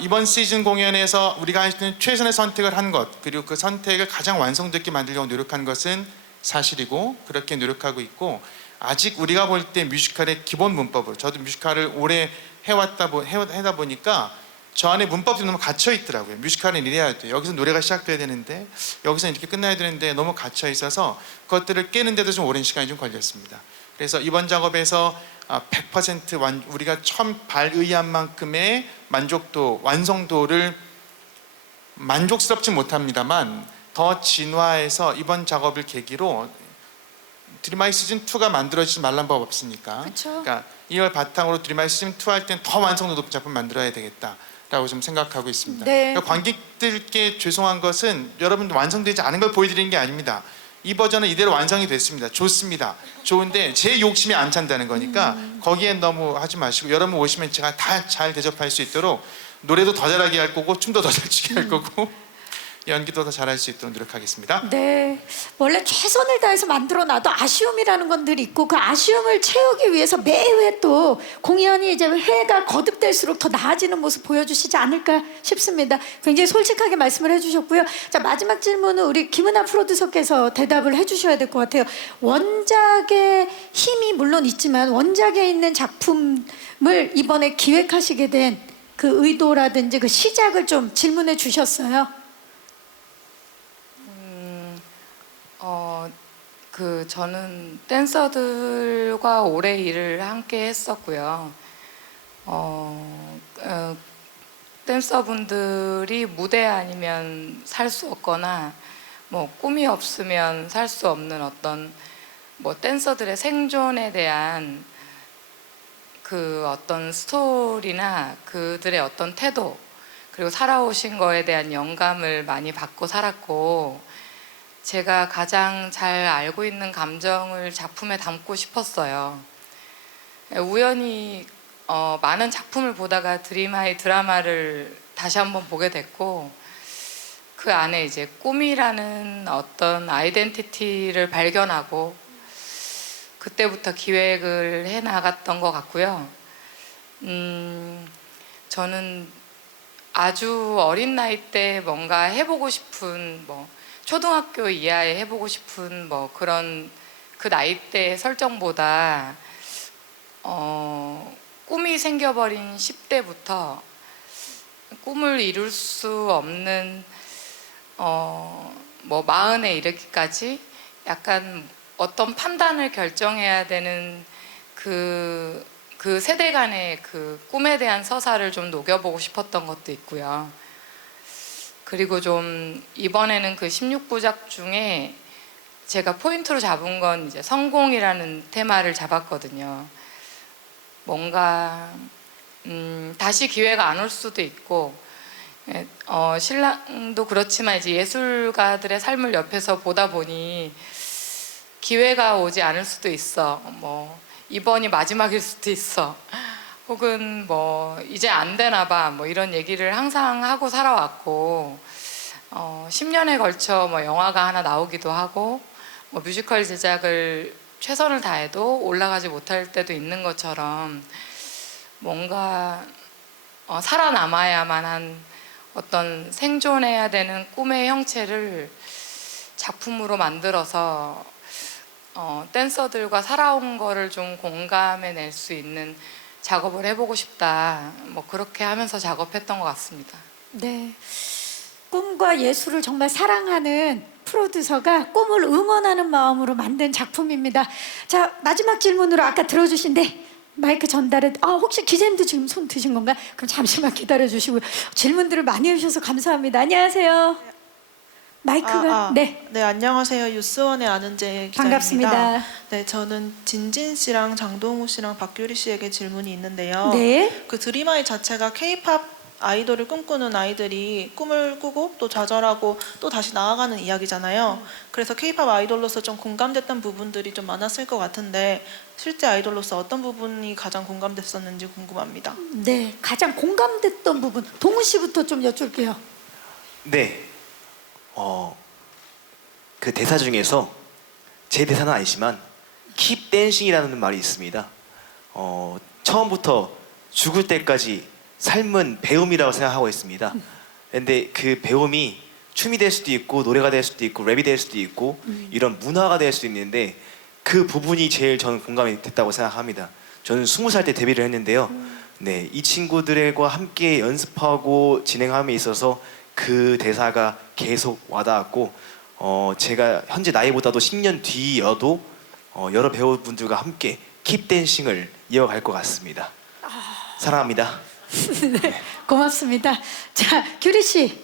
이번 시즌 공연에서 우리가 할 수 있는 최선의 선택을 한 것, 그리고 그 선택을 가장 완성도 있게 만들려고 노력한 것은 사실이고 그렇게 노력하고 있고, 아직 우리가 볼 때 뮤지컬의 기본 문법을, 저도 뮤지컬을 오래 해다 보니까 저 안에 문법이 너무 갇혀 있더라고요. 뮤지컬은 이래야 돼, 여기서 노래가 시작돼야 되는데 여기서 이렇게 끝나야 되는데 너무 갇혀 있어서 그것들을 깨는데도 좀 오랜 시간이 좀 걸렸습니다. 그래서 이번 작업에서 100% 우리가 처음 발의한 만큼의 만족도, 완성도를 만족스럽지 못합니다만 더 진화해서 이번 작업을 계기로 드림아이 시즌 2가 만들어지지 말란 법 없으니까. 그쵸. 그러니까 이걸 바탕으로 드림아이 시즌 2 할 땐 더 완성도 높은 작품 만들어야 되겠다라고 좀 생각하고 있습니다. 네. 그러니까 관객들께 죄송한 것은 여러분 완성되지 않은 걸 보여드리는 게 아닙니다. 이 버전은 이대로 완성이 됐습니다. 좋습니다. 좋은데 제 욕심이 안 찬다는 거니까 거기엔 너무 하지 마시고, 여러분 오시면 제가 다 잘 대접할 수 있도록 노래도 더 잘하게 할 거고 춤도 더 잘 추게 할 거고 연기도 더 잘할 수 있도록 노력하겠습니다. 네, 원래 최선을 다해서 만들어놔도 아쉬움이라는 건 늘 있고 그 아쉬움을 채우기 위해서 매회 또 공연이 이제 회가 거듭될수록 더 나아지는 모습 보여주시지 않을까 싶습니다. 굉장히 솔직하게 말씀을 해주셨고요. 자, 마지막 질문은 우리 김은하 프로듀서께서 대답을 해주셔야 될 것 같아요. 원작의 힘이 물론 있지만 원작에 있는 작품을 이번에 기획하시게 된 그 의도라든지 그 시작을 좀 질문해 주셨어요. 저는 댄서들과 오래 일을 함께 했었고요. 댄서분들이 무대 아니면 살 수 없거나 뭐 꿈이 없으면 살 수 없는 어떤 뭐 댄서들의 생존에 대한 그 어떤 스토리나 그들의 어떤 태도, 그리고 살아오신 거에 대한 영감을 많이 받고 살았고, 제가 가장 잘 알고 있는 감정을 작품에 담고 싶었어요. 우연히 많은 작품을 보다가 드림아이 드라마를 다시 한번 보게 됐고, 그 안에 이제 꿈이라는 어떤 아이덴티티를 발견하고 그때부터 기획을 해 나갔던 것 같고요. 저는 아주 어린 나이 때 뭔가 해보고 싶은 뭐 초등학교 이하에 해보고 싶은 뭐 그런 그 나이 때 설정보다 꿈이 생겨버린 10대부터 꿈을 이룰 수 없는 뭐 마흔에 이르기까지 약간 어떤 판단을 결정해야 되는 그 세대 간의 그 꿈에 대한 서사를 좀 녹여보고 싶었던 것도 있고요. 그리고 좀 이번에는 그 16부작 중에 제가 포인트로 잡은 건 이제 성공이라는 테마를 잡았거든요. 뭔가 다시 기회가 안 올 수도 있고, 신랑도 그렇지만 이제 예술가들의 삶을 옆에서 보다 보니 기회가 오지 않을 수도 있어. 뭐 이번이 마지막일 수도 있어. 혹은 뭐 이제 안 되나 봐. 뭐 이런 얘기를 항상 하고 살아왔고, 10년에 걸쳐 뭐 영화가 하나 나오기도 하고, 뭐 뮤지컬 제작을 최선을 다해도 올라가지 못할 때도 있는 것처럼 뭔가 살아남아야만 한 어떤 생존해야 되는 꿈의 형체를 작품으로 만들어서 댄서들과 살아온 거를 좀 공감해낼 수 있는 작업을 해보고 싶다. 뭐 그렇게 하면서 작업했던 것 같습니다. 네, 꿈과 예술을 정말 사랑하는 프로듀서가 꿈을 응원하는 마음으로 만든 작품입니다. 자, 마지막 질문으로 아까 들어주신 마이크 전달해. 혹시 기자님도 지금 손 드신 건가요? 그럼 잠시만 기다려 주시고요. 질문들을 많이 해주셔서 감사합니다. 안녕하세요. 마이크가 네, 안녕하세요. 유스원의 안은재 기자입니다. 반갑습니다. 네, 저는 진진 씨랑 장동우 씨랑 박규리 씨에게 질문이 있는데요. 네. 그 드림아이 자체가 K-팝 아이돌을 꿈꾸는 아이들이 꿈을 꾸고 또 좌절하고 또 다시 나아가는 이야기잖아요. 그래서 K-팝 아이돌로서 좀 공감됐던 부분들이 좀 많았을 것 같은데 실제 아이돌로서 어떤 부분이 가장 공감됐었는지 궁금합니다. 네, 가장 공감됐던 부분 동훈 씨부터 좀 여쭐게요. 네. 그 대사 중에서 제 대사는 아니지만 Keep Dancing이라는 말이 있습니다. 처음부터 죽을 때까지 삶은 배움이라고 생각하고 있습니다. 근데 그 배움이 춤이 될 수도 있고 노래가 될 수도 있고 랩이 될 수도 있고 이런 문화가 될 수도 있는데 그 부분이 제일 저는 공감이 됐다고 생각합니다. 저는 20살 때 데뷔를 했는데요. 네, 이 친구들과 함께 연습하고 진행함에 있어서 그 대사가 계속 와닿았고 제가 현재 나이보다도 10년 뒤여도 여러 배우분들과 함께 킵 댄싱을 이어갈 것 같습니다. 사랑합니다. 네, 고맙습니다. 자, 규리 씨.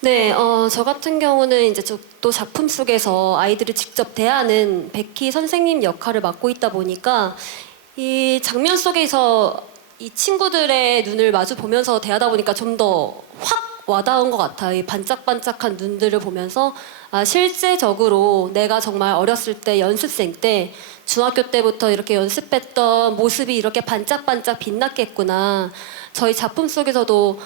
네, 저 같은 경우는 이제 또 작품 속에서 아이들을 직접 대하는 백희 선생님 역할을 맡고 있다 보니까 이 장면 속에서 이 친구들의 눈을 마주 보면서 대하다 보니까 좀 더 확 와닿은 것 같아요. 이 반짝반짝한 눈들을 보면서 실제적으로 내가 정말 어렸을 때 연습생 때 중학교 때부터 이렇게 연습했던 모습이 이렇게 반짝반짝 빛났겠구나. 저희 작품 속에서도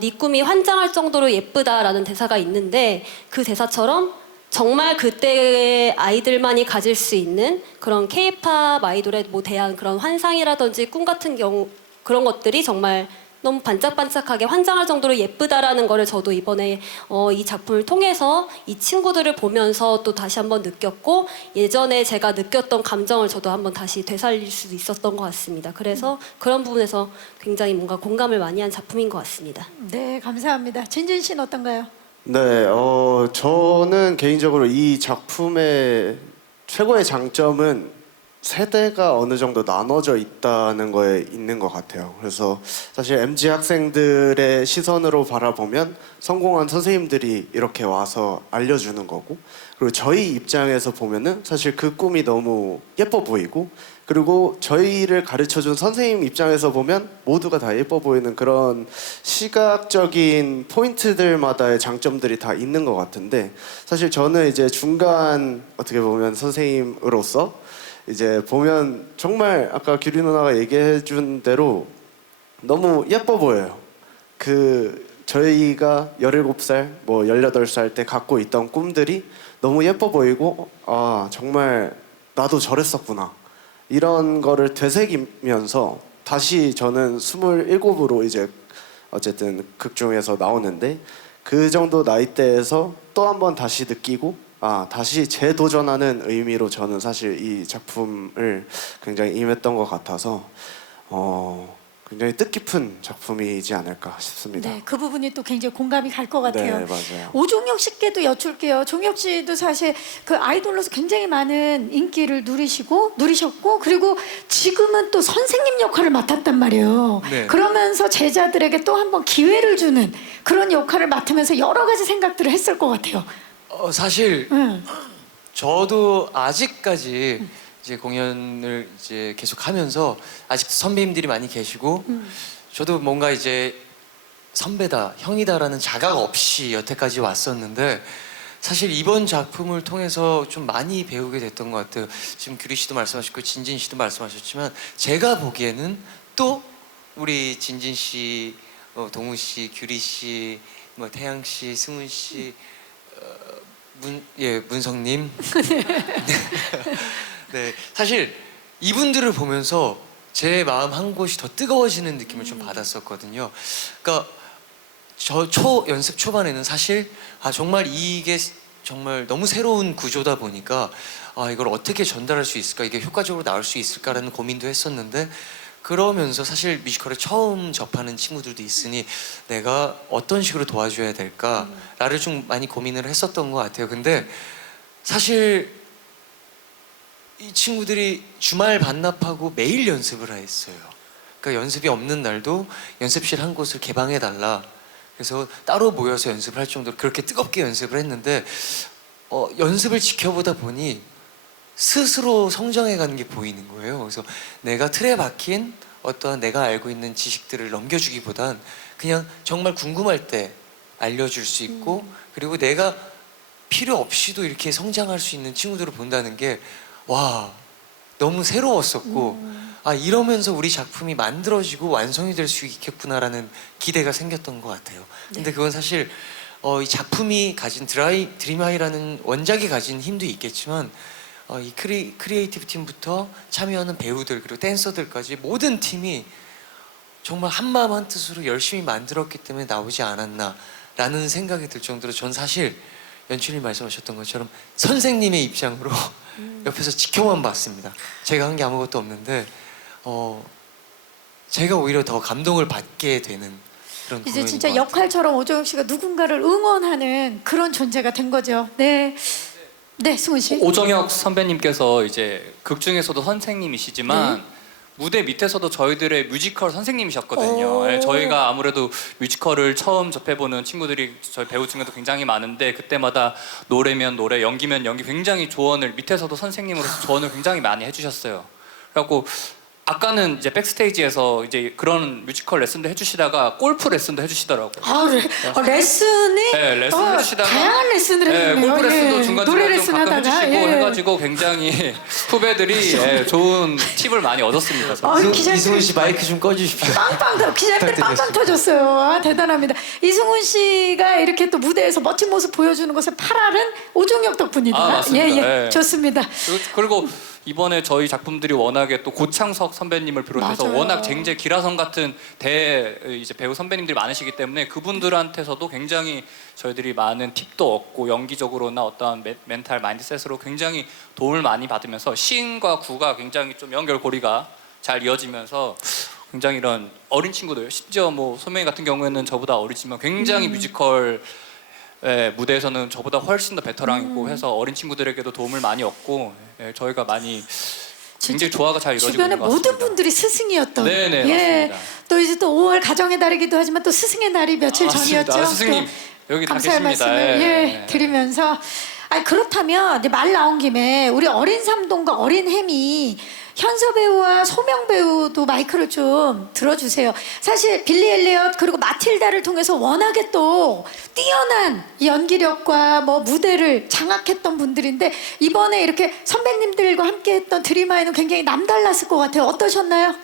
네 꿈이 환장할 정도로 예쁘다라는 대사가 있는데 그 대사처럼 정말 그때의 아이들만이 가질 수 있는 그런 K-팝 아이돌에 대한 그런 환상이라든지 꿈 같은 경우 그런 것들이 정말 너무 반짝반짝하게 환장할 정도로 예쁘다라는 거를 저도 이번에 이 작품을 통해서 이 친구들을 보면서 또 다시 한번 느꼈고 예전에 제가 느꼈던 감정을 저도 한번 다시 되살릴 수도 있었던 것 같습니다. 그래서 그런 부분에서 굉장히 뭔가 공감을 많이 한 작품인 것 같습니다. 네, 감사합니다. 진진 씨는 어떤가요? 네, 저는 개인적으로 이 작품의 최고의 장점은 세대가 어느 정도 나눠져 있다는 거에 있는 것 같아요. 그래서 사실 MZ 학생들의 시선으로 바라보면 성공한 선생님들이 이렇게 와서 알려주는 거고, 그리고 저희 입장에서 보면은 사실 그 꿈이 너무 예뻐 보이고, 그리고 저희를 가르쳐준 선생님 입장에서 보면 모두가 다 예뻐 보이는 그런 시각적인 포인트들마다의 장점들이 다 있는 것 같은데, 사실 저는 이제 중간 어떻게 보면 선생님으로서 이제 보면 정말 아까 규리 누나가 얘기해 준 대로 너무 예뻐 보여요. 그 저희가 17살, 뭐 18살 때 갖고 있던 꿈들이 너무 예뻐 보이고, 아 정말 나도 저랬었구나, 이런 거를 되새기면서 다시 저는 27으로 이제 어쨌든 극 중에서 나오는데, 그 정도 나이대에서 또 한 번 다시 느끼고 다시 재도전하는 의미로 저는 사실 이 작품을 굉장히 임했던 것 같아서 굉장히 뜻깊은 작품이지 않을까 싶습니다. 네, 그 부분이 또 굉장히 공감이 갈 것 같아요. 네, 맞아요. 오종혁 씨께도 여쭐게요. 종혁 씨도 사실 그 아이돌로서 굉장히 많은 인기를 누리셨고, 그리고 지금은 또 선생님 역할을 맡았단 말이에요. 네. 그러면서 제자들에게 또 한 번 기회를 주는 그런 역할을 맡으면서 여러 가지 생각들을 했을 것 같아요. 사실 저도 아직까지 이제 공연을 이제 계속하면서 아직 선배님들이 많이 계시고 저도 뭔가 이제 선배다, 형이다라는 자각 없이 여태까지 왔었는데, 사실 이번 작품을 통해서 좀 많이 배우게 됐던 것 같아요. 지금 규리 씨도 말씀하셨고 진진 씨도 말씀하셨지만 제가 보기에는 또 우리 진진 씨, 동우 씨, 규리 씨, 뭐 태양 씨, 승훈 씨, 문성님. 네, 사실 이분들을 보면서 제 마음 한 곳이 더 뜨거워지는 느낌을 좀 받았었거든요. 그러니까 저 연습 초반에는 사실 정말 이게 정말 너무 새로운 구조다 보니까 이걸 어떻게 전달할 수 있을까, 이게 효과적으로 나올 수 있을까라는 고민도 했었는데, 그러면서 사실 뮤지컬을 처음 접하는 친구들도 있으니 내가 어떤 식으로 도와줘야 될까를 좀 많이 고민을 했었던 것 같아요. 근데 사실 이 친구들이 주말 반납하고 매일 연습을 했어요. 그러니까 연습이 없는 날도 연습실 한 곳을 개방해달라, 그래서 따로 모여서 연습을 할 정도로 그렇게 뜨겁게 연습을 했는데, 연습을 지켜보다 보니 스스로 성장해가는 게 보이는 거예요. 그래서 내가 틀에 박힌 어떠한 내가 알고 있는 지식들을 넘겨주기보단 그냥 정말 궁금할 때 알려줄 수 있고 그리고 내가 필요 없이도 이렇게 성장할 수 있는 친구들을 본다는 게 와 너무 새로웠었고 아 이러면서 우리 작품이 만들어지고 완성이 될 수 있겠구나라는 기대가 생겼던 것 같아요. 근데 그건 사실 이 작품이 가진 드림하이라는 원작이 가진 힘도 있겠지만 이 크리에이티브 팀부터 참여하는 배우들 그리고 댄서들까지 모든 팀이 정말 한마음 한뜻으로 열심히 만들었기 때문에 나오지 않았나라는 생각이 들 정도로 전 사실 연출님 말씀하셨던 것처럼 선생님의 입장으로 옆에서 지켜만 봤습니다. 제가 한 게 아무것도 없는데 제가 오히려 더 감동을 받게 되는 그런 이제 공연인 진짜 것 같아요. 역할처럼 오정혁 씨가 누군가를 응원하는 그런 존재가 된 거죠. 네, 네, 승훈 씨. 오정혁 선배님께서 이제 극 중에서도 선생님이시지만 무대 밑에서도 저희들의 뮤지컬 선생님이셨거든요. 네, 저희가 아무래도 뮤지컬을 처음 접해보는 친구들이 저희 배우 중에도 굉장히 많은데 그때마다 노래면 노래, 연기면 연기 굉장히 조언을 밑에서도 선생님으로서 조언을 굉장히 많이 해주셨어요. 그래갖고 아까는 이제 백스테이지에서 이제 그런 뮤지컬 레슨도 해주시다가 골프 레슨도 해주시더라고요. 레슨이 네, 레슨 해주시다가 다양한 레슨을 해주네요. 골프 레슨도 노래 중간중간 좀 레슨 가끔 하다가, 해주시고 해가지고 굉장히 후배들이 좋은 팁을 많이 얻었습니다. 이승훈 씨 마이크 좀 꺼주십시오. 기자님들 빵빵 터졌어요. 아, 대단합니다. 이승훈 씨가 이렇게 또 무대에서 멋진 모습 보여주는 것을 팔아는 오정혁 덕분이다. 맞습니다. 좋습니다. 그리고 이번에 저희 작품들이 워낙에 또 고창석 선배님을 비롯해서 맞아요. 워낙 쟁제 기라성 같은 이제 배우 선배님들이 많으시기 때문에 그분들한테서도 굉장히 저희들이 많은 팁도 얻고 연기적으로나 어떠한 멘탈 마인드셋으로 굉장히 도움을 많이 받으면서 시인과 구가 굉장히 좀 연결고리가 잘 이어지면서 굉장히 이런 어린 친구들 심지어 뭐 소명이 같은 경우에는 저보다 어리지만 굉장히 뮤지컬 무대에서는 저보다 훨씬 더 베테랑이고 해서 어린 친구들에게도 도움을 많이 얻고 저희가 많이 굉장히 조화가 잘 이루어지고 주변의 있는 것 같습니다. 모든 분들이 스승이었던. 네네, 맞습니다. 또 이제 또 5월 가정의 달이기도 하지만 또 스승의 날이 며칠 전이었죠. 맞습니다. 스승님 여기 다 감사의 계십니다. 말씀을 드리면서 그렇다면 이제 말 나온 김에 우리 어린 삼동과 어린 햄이 현서 배우와 소명 배우도 마이크를 좀 들어주세요. 사실 빌리 엘리엇 그리고 마틸다를 통해서 워낙에 또 뛰어난 연기력과 뭐 무대를 장악했던 분들인데 이번에 이렇게 선배님들과 함께했던 드림하이는 굉장히 남달랐을 것 같아요. 어떠셨나요?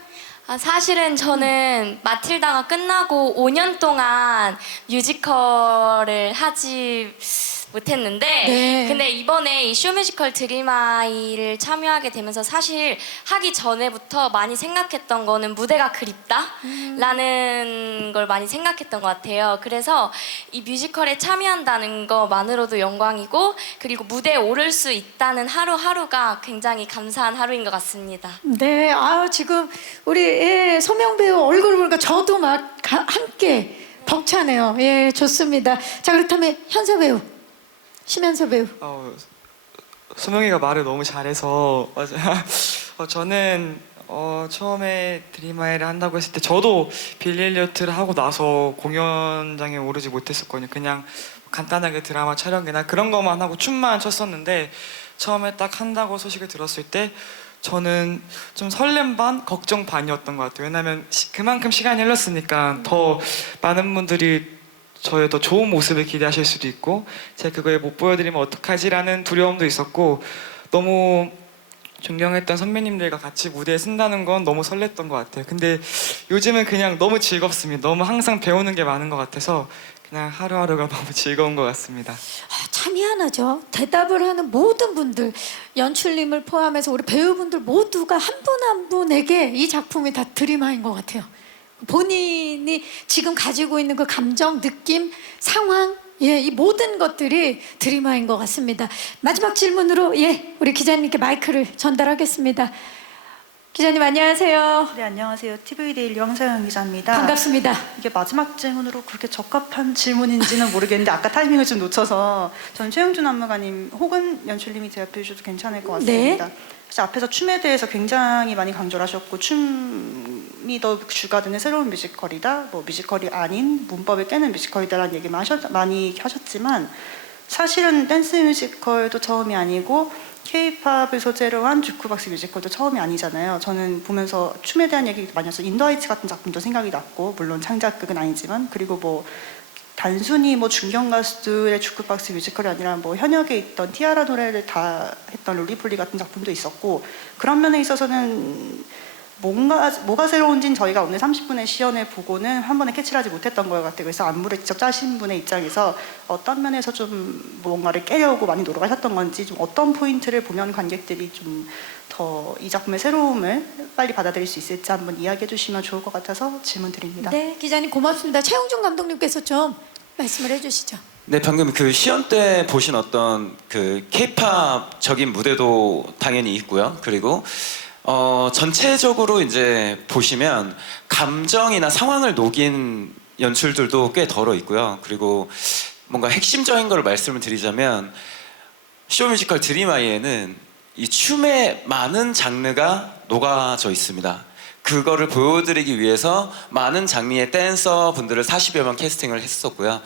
사실은 저는 마틸다가 끝나고 5년 동안 뮤지컬을 하지 못했는데 근데 이번에 이 쇼뮤지컬 드림아이를 참여하게 되면서 사실 하기 전에부터 많이 생각했던 거는 무대가 그립다라는 걸 많이 생각했던 것 같아요. 그래서 이 뮤지컬에 참여한다는 것만으로도 영광이고 그리고 무대에 오를 수 있다는 하루하루가 굉장히 감사한 하루인 것 같습니다. 네, 지금 우리 소명 배우 얼굴을 보니까 저도 막 함께 벅차네요. 예, 좋습니다. 자, 그렇다면 현서 배우. 심현서 배우. 소명이가 말을 너무 잘해서 맞아요. 저는 처음에 드림하이를 한다고 했을 때 저도 빌리 엘리엇을 하고 나서 공연장에 오르지 못했었거든요. 그냥 간단하게 드라마 촬영이나 그런 것만 하고 춤만 췄었는데 처음에 딱 한다고 소식을 들었을 때 저는 좀 설렘 반 걱정 반이었던 것 같아요. 왜냐하면 그만큼 시간이 흘렀으니까 더 많은 분들이 저의 더 좋은 모습을 기대하실 수도 있고 제가 그거에 못 보여드리면 어떡하지라는 두려움도 있었고 너무 존경했던 선배님들과 같이 무대에 쓴다는 건 너무 설렜던 것 같아요. 근데 요즘은 그냥 너무 즐겁습니다. 너무 항상 배우는 게 많은 것 같아서 그냥 하루하루가 너무 즐거운 것 같습니다. 참 희한하죠. 대답을 하는 모든 분들, 연출님을 포함해서 우리 배우분들 모두가 한 분 한 분에게 이 작품이 다 드림하인 것 같아요. 본인이 지금 가지고 있는 그 감정, 느낌, 상황, 이 모든 것들이 드림하인 것 같습니다. 마지막 질문으로 우리 기자님께 마이크를 전달하겠습니다. 기자님 안녕하세요. 네, 안녕하세요. TV데일리 황서영 기자입니다. 반갑습니다. 이게 마지막 질문으로 그렇게 적합한 질문인지는 모르겠는데 아까 타이밍을 좀 놓쳐서 저는 최영준 안무가님 혹은 연출님이 대답해 주셔도 괜찮을 것 같습니다. 사실 앞에서 춤에 대해서 굉장히 많이 강조를 하셨고 춤이 더 주가 되는 새로운 뮤지컬이다, 뭐 뮤지컬이 아닌 문법을 깨는 뮤지컬이다라는 얘기 많이 하셨지만 사실은 댄스 뮤지컬도 처음이 아니고 K-팝을 소재로 한 주크박스 뮤지컬도 처음이 아니잖아요. 저는 보면서 춤에 대한 얘기 많이 해서 인더하이츠 같은 작품도 생각이 났고, 물론 창작극은 아니지만, 그리고 뭐 단순히 뭐 중견 가수들의 주크박스 뮤지컬이 아니라 뭐 현역에 있던 티아라 노래를 다 했던 롤리폴리 같은 작품도 있었고, 그런 면에 있어서는 뭐가 새로운진 저희가 오늘 30분의 시연을 보고는 한 번에 캐치를 하지 못했던 것 같아요. 그래서 안무를 직접 짜신 분의 입장에서 어떤 면에서 좀 뭔가를 깨려고 많이 노력하셨던 건지, 좀 어떤 포인트를 보면 관객들이 좀 더 이 작품의 새로움을 빨리 받아들일 수 있을지 한번 이야기해 주시면 좋을 것 같아서 질문 드립니다. 네, 기자님 고맙습니다. 최용준 감독님께서 좀 말씀을 해주시죠. 네, 방금 그 시연 때 보신 어떤 그 K-팝적인 무대도 당연히 있고요. 그리고 전체적으로 이제 보시면 감정이나 상황을 녹인 연출들도 꽤 덜어 있고요. 그리고 뭔가 핵심적인 걸 말씀을 드리자면 쇼뮤지컬 드림아이에는 이 춤의 많은 장르가 녹아져 있습니다. 그거를 보여드리기 위해서 많은 장르의 댄서 분들을 40여 명 캐스팅을 했었고요.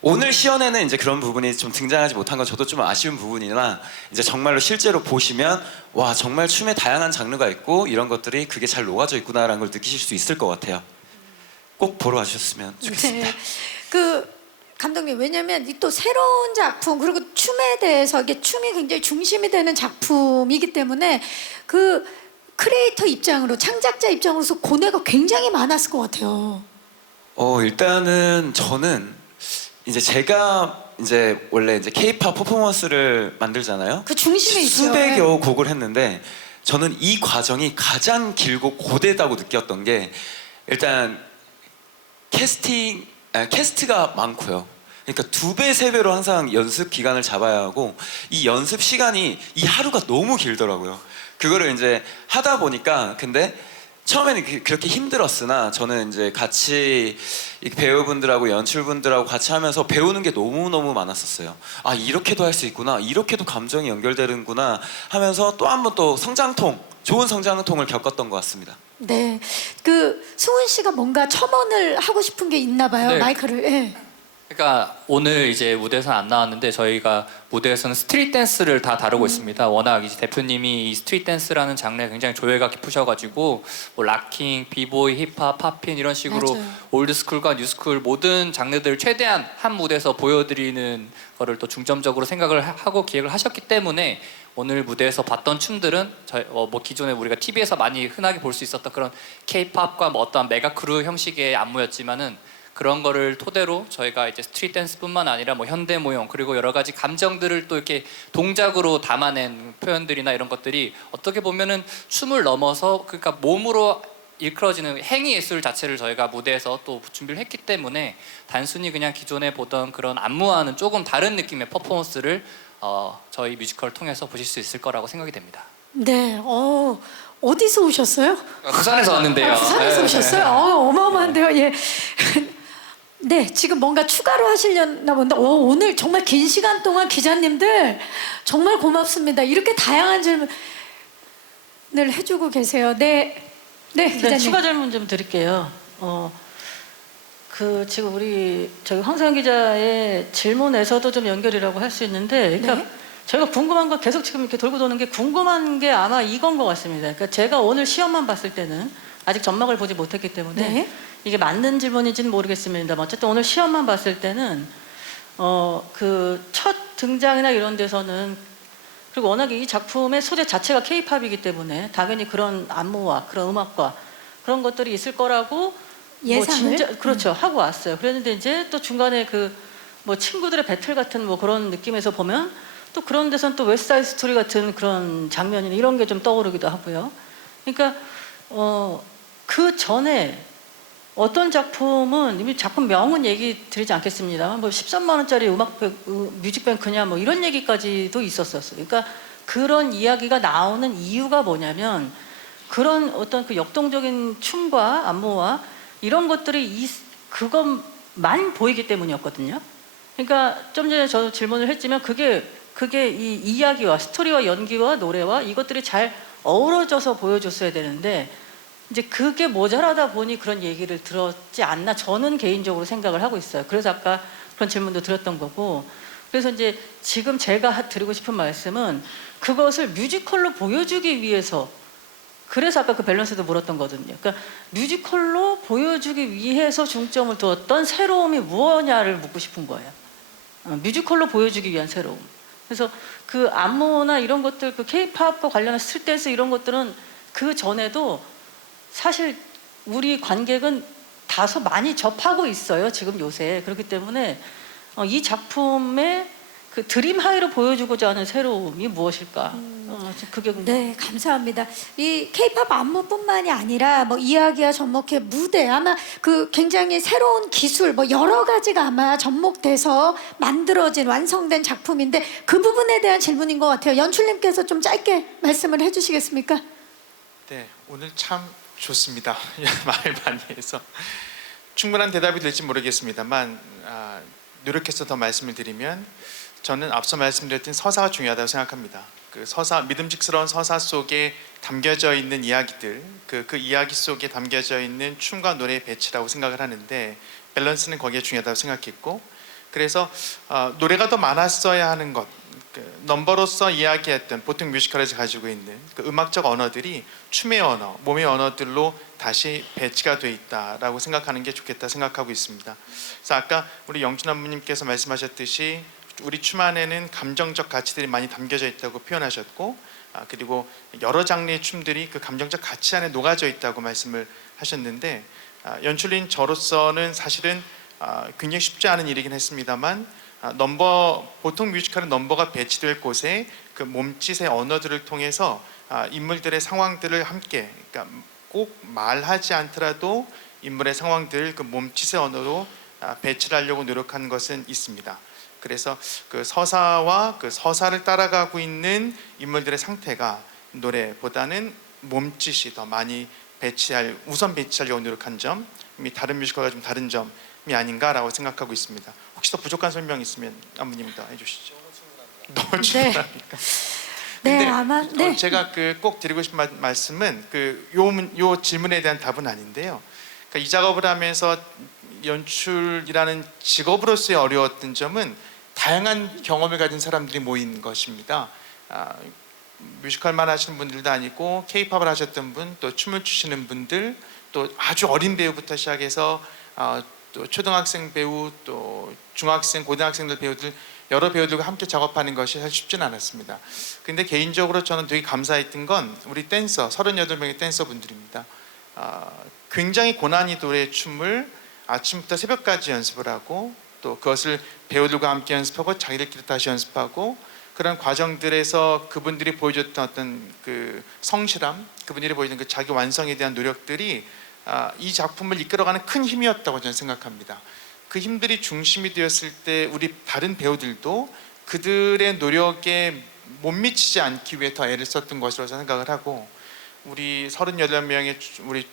오늘 시연에는 이제 그런 부분이 좀 등장하지 못한 건 저도 좀 아쉬운 부분이나, 이제 정말로 실제로 보시면 와, 정말 춤에 다양한 장르가 있고 이런 것들이 그게 잘 녹아져 있구나라는 걸 느끼실 수 있을 것 같아요. 꼭 보러 와주셨으면 좋겠습니다. 네. 그 감독님, 왜냐면 이 또 새로운 작품, 그리고 춤에 대해서 이게 춤이 굉장히 중심이 되는 작품이기 때문에 그 크리에이터 입장으로, 창작자 입장으로서 고뇌가 굉장히 많았을 것 같아요. 일단은 저는 이제 제가 이제 원래 이제 K-팝 퍼포먼스를 만들잖아요. 그 중심에 있죠. 수백여 곡을 했는데 저는 이 과정이 가장 길고 고되다고 느꼈던 게, 일단 캐스트가 많고요. 그러니까 2배, 3배로 항상 연습 기간을 잡아야 하고, 이 연습 시간이 이 하루가 너무 길더라고요. 그거를 이제 하다 보니까, 근데 처음에는 그렇게 힘들었으나 저는 이제 같이 배우분들하고 연출분들하고 같이 하면서 배우는 게 너무너무 많았었어요. 아, 이렇게도 할 수 있구나, 이렇게도 감정이 연결되는구나 하면서 또 한 번 또 좋은 성장통을 겪었던 것 같습니다. 네, 그 승훈 씨가 뭔가 첨언을 하고 싶은 게 있나 봐요. 네. 마이크를. 예. 그러니까 오늘 이제 무대에서는 안 나왔는데 저희가 무대에서는 스트릿 댄스를 다 다루고 있습니다. 워낙 이제 대표님이 이 스트릿 댄스라는 장르에 굉장히 조예가 깊으셔가지고 뭐 락킹, 비보이, 힙합, 팝핀 이런 식으로 맞아요. 올드스쿨과 뉴스쿨 모든 장르들을 최대한 한 무대에서 보여드리는 거를 또 중점적으로 생각을 하고 기획을 하셨기 때문에 오늘 무대에서 봤던 춤들은 뭐 기존에 우리가 TV에서 많이 흔하게 볼 수 있었던 그런 K-팝과 뭐 어떤 메가 크루 형식의 안무였지만은, 그런 거를 토대로 저희가 이제 스트릿 댄스뿐만 아니라 뭐 현대 무용, 그리고 여러 가지 감정들을 또 이렇게 동작으로 담아낸 표현들이나 이런 것들이 어떻게 보면은 춤을 넘어서, 그러니까 몸으로 일컬어지는 행위 예술 자체를 저희가 무대에서 또 준비를 했기 때문에 단순히 그냥 기존에 보던 그런 안무와는 조금 다른 느낌의 퍼포먼스를 저희 뮤지컬을 통해서 보실 수 있을 거라고 생각이 됩니다. 네. 어디서 오셨어요? 부산에서 왔는데요. 부산에서 네. 오셨어요? 어마어마한데요. 예. 네, 지금 뭔가 추가로 하시려나 본데, 오늘 정말 긴 시간 동안 기자님들 정말 고맙습니다. 이렇게 다양한 질문을 해주고 계세요. 네, 기자님. 네, 추가 질문 좀 드릴게요. 지금 저기 황세영 기자의 질문에서도 좀 연결이라고 할 수 있는데, 그러니까 네. 저희가 궁금한 거 계속 지금 이렇게 돌고 도는 게, 궁금한 게 아마 이건 것 같습니다. 그러니까 제가 오늘 시험만 봤을 때는 아직 전막을 보지 못했기 때문에 네. 이게 맞는 질문인지는 모르겠습니다. 어쨌든 오늘 시험만 봤을 때는 그 첫 등장이나 이런 데서는, 그리고 워낙에 이 작품의 소재 자체가 K-팝이기 때문에 당연히 그런 안무와 그런 음악과 그런 것들이 있을 거라고 예상을? 그렇죠, 하고 왔어요. 그랬는데 이제 또 중간에 그 뭐 친구들의 배틀 같은 뭐 그런 느낌에서 보면 또 그런 데서는 또 웨스트사이드 스토리 같은 그런 장면이나 이런 게 좀 떠오르기도 하고요. 그러니까 그 전에 어떤 작품은, 이미 작품 명은 얘기 드리지 않겠습니다. 뭐 13만 원짜리 뮤직뱅크냐 뭐 이런 얘기까지도 있었어요. 그러니까 그런 이야기가 나오는 이유가 뭐냐면, 그런 어떤 그 역동적인 춤과 안무와 이런 것들이 그것만 보이기 때문이었거든요. 그러니까 좀 전에 저도 질문을 했지만, 그게 이 이야기와 스토리와 연기와 노래와 이것들이 잘 어우러져서 보여줬어야 되는데, 이제 그게 모자라다 보니 그런 얘기를 들었지 않나, 저는 개인적으로 생각을 하고 있어요. 그래서 아까 그런 질문도 드렸던 거고, 그래서 이제 지금 제가 드리고 싶은 말씀은 그것을 뮤지컬로 보여주기 위해서, 그래서 아까 그 밸런스도 물었던 거거든요. 그러니까 뮤지컬로 보여주기 위해서 중점을 두었던 새로움이 무엇냐를 묻고 싶은 거예요. 뮤지컬로 보여주기 위한 새로움. 그래서 그 안무나 이런 것들, 그 K-팝과 관련한 스트릿 댄스 이런 것들은 그 전에도 사실 우리 관객은 다소 많이 접하고 있어요. 지금 요새. 그렇기 때문에 이 작품의 그 드림 하이로 보여주고자 하는 새로움이 무엇일까? 그게 네, 감사합니다. 이 K-팝 안무뿐만이 아니라 뭐 이야기와 접목의 무대, 아마 그 굉장히 새로운 기술, 뭐 여러 가지가 아마 접목돼서 만들어진 완성된 작품인데 그 부분에 대한 질문인 것 같아요. 연출님께서 좀 짧게 말씀을 해주시겠습니까? 네, 오늘 참 좋습니다. 말 많이 해서 충분한 대답이 될지 모르겠습니다만 노력해서 더 말씀을 드리면 저는 앞서 말씀드렸던 서사가 중요하다고 생각합니다. 그 서사, 믿음직스러운 서사 속에 담겨져 있는 이야기들, 그 이야기 속에 담겨져 있는 춤과 노래의 배치라고 생각을 하는데 밸런스는 거기에 중요하다고 생각했고, 그래서 노래가 더 많았어야 하는 것, 넘버로서 이야기했던 보통 뮤지컬에서 가지고 있는 그 음악적 언어들이 춤의 언어, 몸의 언어들로 다시 배치가 돼 있다라고 생각하는 게 좋겠다 생각하고 있습니다. 그래서 아까 우리 영준 안무님께서 말씀하셨듯이 우리 춤 안에는 감정적 가치들이 많이 담겨져 있다고 표현하셨고, 그리고 여러 장르의 춤들이 그 감정적 가치 안에 녹아져 있다고 말씀을 하셨는데, 연출인 저로서는 사실은 굉장히 쉽지 않은 일이긴 했습니다만, 보통 뮤지컬은 넘버가 배치될 곳에 그 몸짓의 언어들을 통해서 인물들의 상황들을 함께, 그러니까 꼭 말하지 않더라도 인물의 상황들 그 몸짓의 언어로 배치를 하려고 노력한 것은 있습니다. 그래서 그 서사와 그 서사를 따라가고 있는 인물들의 상태가 노래보다는 몸짓이 더 많이 우선 배치하려고 노력한 점이 다른 뮤지컬과 좀 다른 점이 아닌가라고 생각하고 있습니다. 혹시 더 부족한 설명 있으면 안무님 더 해주시죠. 너무 충분합니까? 네, 아마 네. 제가 꼭 드리고 싶은 말씀은 요 질문에 대한 답은 아닌데요. 그러니까 이 작업을 하면서 연출이라는 직업으로서의 어려웠던 점은 다양한 경험을 가진 사람들이 모인 것입니다. 뮤지컬만 하시는 분들도 아니고 K-팝을 하셨던 분, 또 춤을 추시는 분들, 또 아주 어린 배우부터 시작해서 또 초등학생 배우, 또 중학생, 고등학생들 배우들, 여러 배우들과 함께 작업하는 것이 사실 쉽지는 않았습니다. 근데 개인적으로 저는 되게 감사했던 건 우리 댄서, 38명의 댄서 분들입니다. 굉장히 고난이도의 춤을 아침부터 새벽까지 연습을 하고, 또 그것을 배우들과 함께 연습하고 자기들끼리 다시 연습하고, 그런 과정들에서 그분들이 보여줬던 어떤 그 성실함, 그분들이 보여준 그 자기 완성에 대한 노력들이 이 작품을 이끌어가는 큰 힘이었다고 저는 생각합니다. 그 힘들이 중심이 되었을 때 우리 다른 배우들도 그들의 노력에 못 미치지 않기 위해 더 애를 썼던 것으로 생각을 하고, 우리 38명의 우리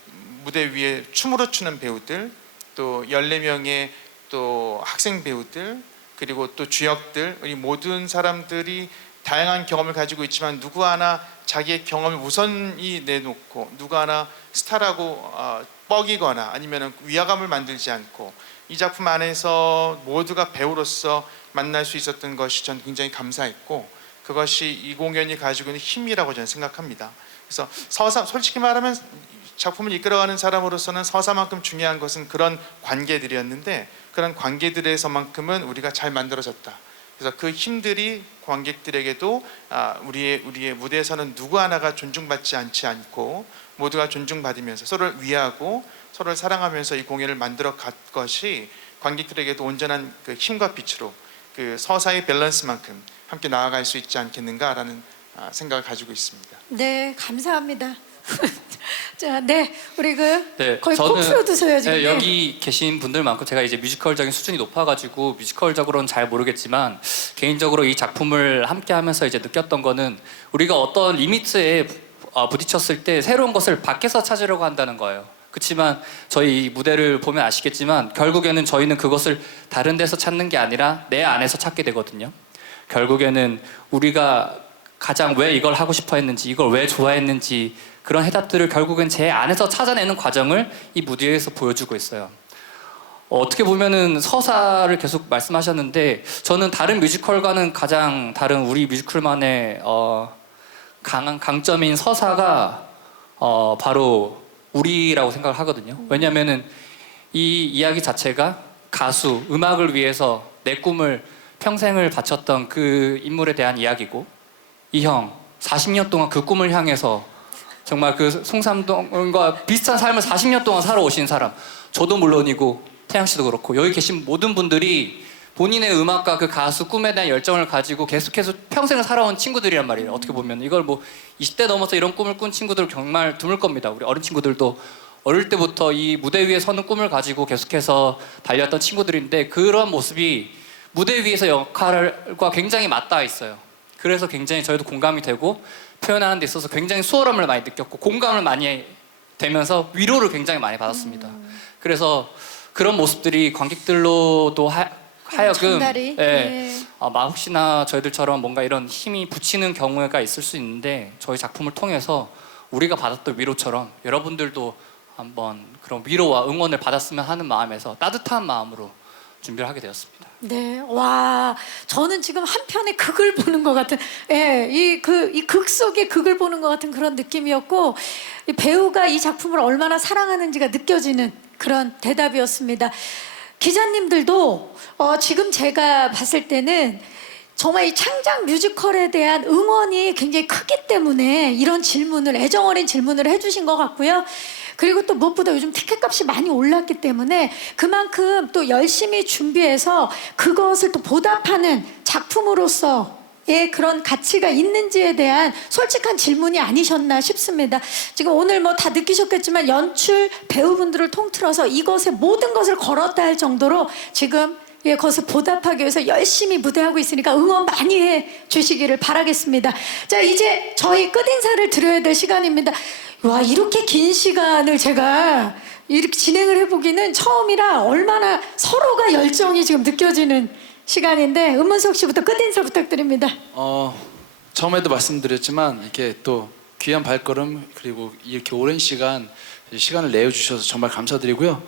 무대 위에 춤으로 추는 배우들, 또 14명의 또 학생 배우들, 그리고 또 주역들, 이 모든 사람들이 다양한 경험을 가지고 있지만 누구 하나 자기의 경험을 우선히 내놓고 누구 하나 스타라고 뻐기거나 아니면 위화감을 만들지 않고 이 작품 안에서 모두가 배우로서 만날 수 있었던 것이 저는 굉장히 감사했고, 그것이 이 공연이 가지고 있는 힘이라고 저는 생각합니다. 그래서 솔직히 말하면 작품을 이끌어가는 사람으로서는 서사만큼 중요한 것은 그런 관계들이었는데, 그런 관계들에서만큼은 우리가 잘 만들어졌다. 그래서 그 힘들이 관객들에게도 우리의 무대에서는 누구 하나가 존중받지 않고 모두가 존중받으면서 서로를 위하고 서로를 사랑하면서 이 공연을 만들어 갈 것이 관객들에게도 온전한 그 힘과 빛으로 그 서사의 밸런스만큼 함께 나아갈 수 있지 않겠는가라는 생각을 가지고 있습니다. 네, 감사합니다. 자, 네, 우리 거의 코 저는 풀어두세요 지금. 여기 계신 분들만큼 제가 이제 뮤지컬적인 수준이 높아가지고 뮤지컬적으로는 잘 모르겠지만 개인적으로 이 작품을 함께하면서 이제 느꼈던 거는 우리가 어떤 리미트에 부딪혔을 때 새로운 것을 밖에서 찾으려고 한다는 거예요. 그렇지만 저희 이 무대를 보면 아시겠지만 결국에는 저희는 그것을 다른 데서 찾는 게 아니라 내 안에서 찾게 되거든요. 결국에는 우리가 가장 왜 이걸 하고 싶어 했는지, 이걸 왜 좋아했는지 그런 해답들을 결국엔 제 안에서 찾아내는 과정을 이 무대에서 보여주고 있어요. 어떻게 보면은 서사를 계속 말씀하셨는데 저는 다른 뮤지컬과는 가장 다른 우리 뮤지컬만의 강한 강점인 서사가 바로 우리라고 생각을 하거든요. 왜냐면은 이 이야기 자체가 가수, 음악을 위해서 내 꿈을 평생을 바쳤던 그 인물에 대한 이야기고 이 형 40년 동안 그 꿈을 향해서 정말 그 송삼동과 비슷한 삶을 40년 동안 살아오신 사람, 저도 물론이고 태양 씨도 그렇고 여기 계신 모든 분들이 본인의 음악과 그 가수 꿈에 대한 열정을 가지고 계속해서 평생을 살아온 친구들이란 말이에요. 어떻게 보면 이걸 뭐 20대 넘어서 이런 꿈을 꾼 친구들 정말 드물 겁니다. 우리 어린 친구들도 어릴 때부터 이 무대 위에 서는 꿈을 가지고 계속해서 달렸던 친구들인데 그런 모습이 무대 위에서 역할과 굉장히 맞닿아 있어요. 그래서 굉장히 저희도 공감이 되고 표현하는 데 있어서 굉장히 수월함을 많이 느꼈고 공감을 많이 되면서 위로를 굉장히 많이 받았습니다. 그래서 그런 모습들이 관객들로도 하여금 전달이? 혹시나 저희들처럼 뭔가 이런 힘이 붙이는 경우가 있을 수 있는데 저희 작품을 통해서 우리가 받았던 위로처럼 여러분들도 한번 그런 위로와 응원을 받았으면 하는 마음에서 따뜻한 마음으로 준비를 하게 되었습니다. 네, 와, 저는 지금 한편의 극을 보는 것 같은, 이 극 속의 극을 보는 것 같은 그런 느낌이었고, 이 배우가 이 작품을 얼마나 사랑하는지가 느껴지는 그런 대답이었습니다. 기자님들도 지금 제가 봤을 때는 정말 이 창작 뮤지컬에 대한 응원이 굉장히 크기 때문에 이런 질문을, 애정 어린 질문을 해주신 것 같고요. 그리고 또 무엇보다 요즘 티켓값이 많이 올랐기 때문에 그만큼 또 열심히 준비해서 그것을 또 보답하는 작품으로서의 그런 가치가 있는지에 대한 솔직한 질문이 아니셨나 싶습니다. 지금 오늘 뭐 다 느끼셨겠지만 연출 배우분들을 통틀어서 이것에 모든 것을 걸었다 할 정도로 지금 그것을 보답하기 위해서 열심히 무대하고 있으니까 응원 많이 해 주시기를 바라겠습니다. 자, 이제 저희 끝인사를 드려야 될 시간입니다. 와, 이렇게 긴 시간을 제가 이렇게 진행을 해보기는 처음이라 얼마나 서로가 열정이 지금 느껴지는 시간인데 은문석 씨부터 끝인사 부탁드립니다. 처음에도 말씀드렸지만 이렇게 또 귀한 발걸음 그리고 이렇게 오랜 시간을 내어주셔서 정말 감사드리고요.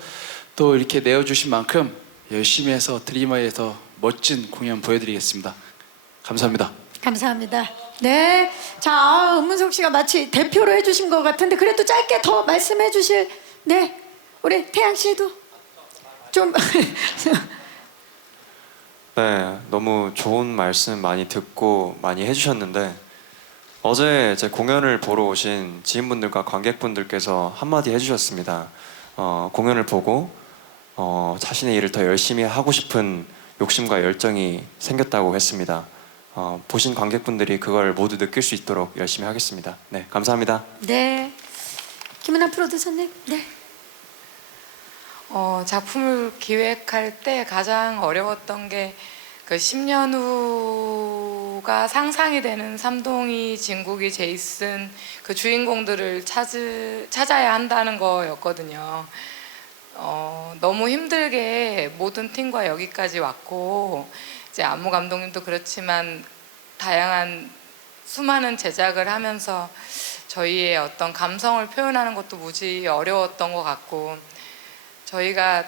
또 이렇게 내어주신 만큼 열심히 해서 드리마에서 멋진 공연 보여드리겠습니다. 감사합니다. 감사합니다. 네, 자, 은문석 씨가 마치 대표로 해주신 것 같은데 그래도 짧게 더 말씀해 주실, 네, 우리 태양 씨도 좀 네, 너무 좋은 말씀 많이 듣고 많이 해주셨는데 어제 제 공연을 보러 오신 지인분들과 관객분들께서 한마디 해주셨습니다. 공연을 보고 자신의 일을 더 열심히 하고 싶은 욕심과 열정이 생겼다고 했습니다. 보신 관객분들이 그걸 모두 느낄 수 있도록 열심히 하겠습니다. 네, 감사합니다. 네, 김은하 프로듀서님. 네. 작품을 기획할 때 가장 어려웠던 게 그 10년 후가 상상이 되는 삼동이, 진국이, 제이슨 그 주인공들을 찾아야 한다는 거였거든요. 너무 힘들게 모든 팀과 여기까지 왔고 이제 안무 감독님도 그렇지만 다양한 수많은 제작을 하면서 저희의 어떤 감성을 표현하는 것도 무지 어려웠던 것 같고 저희가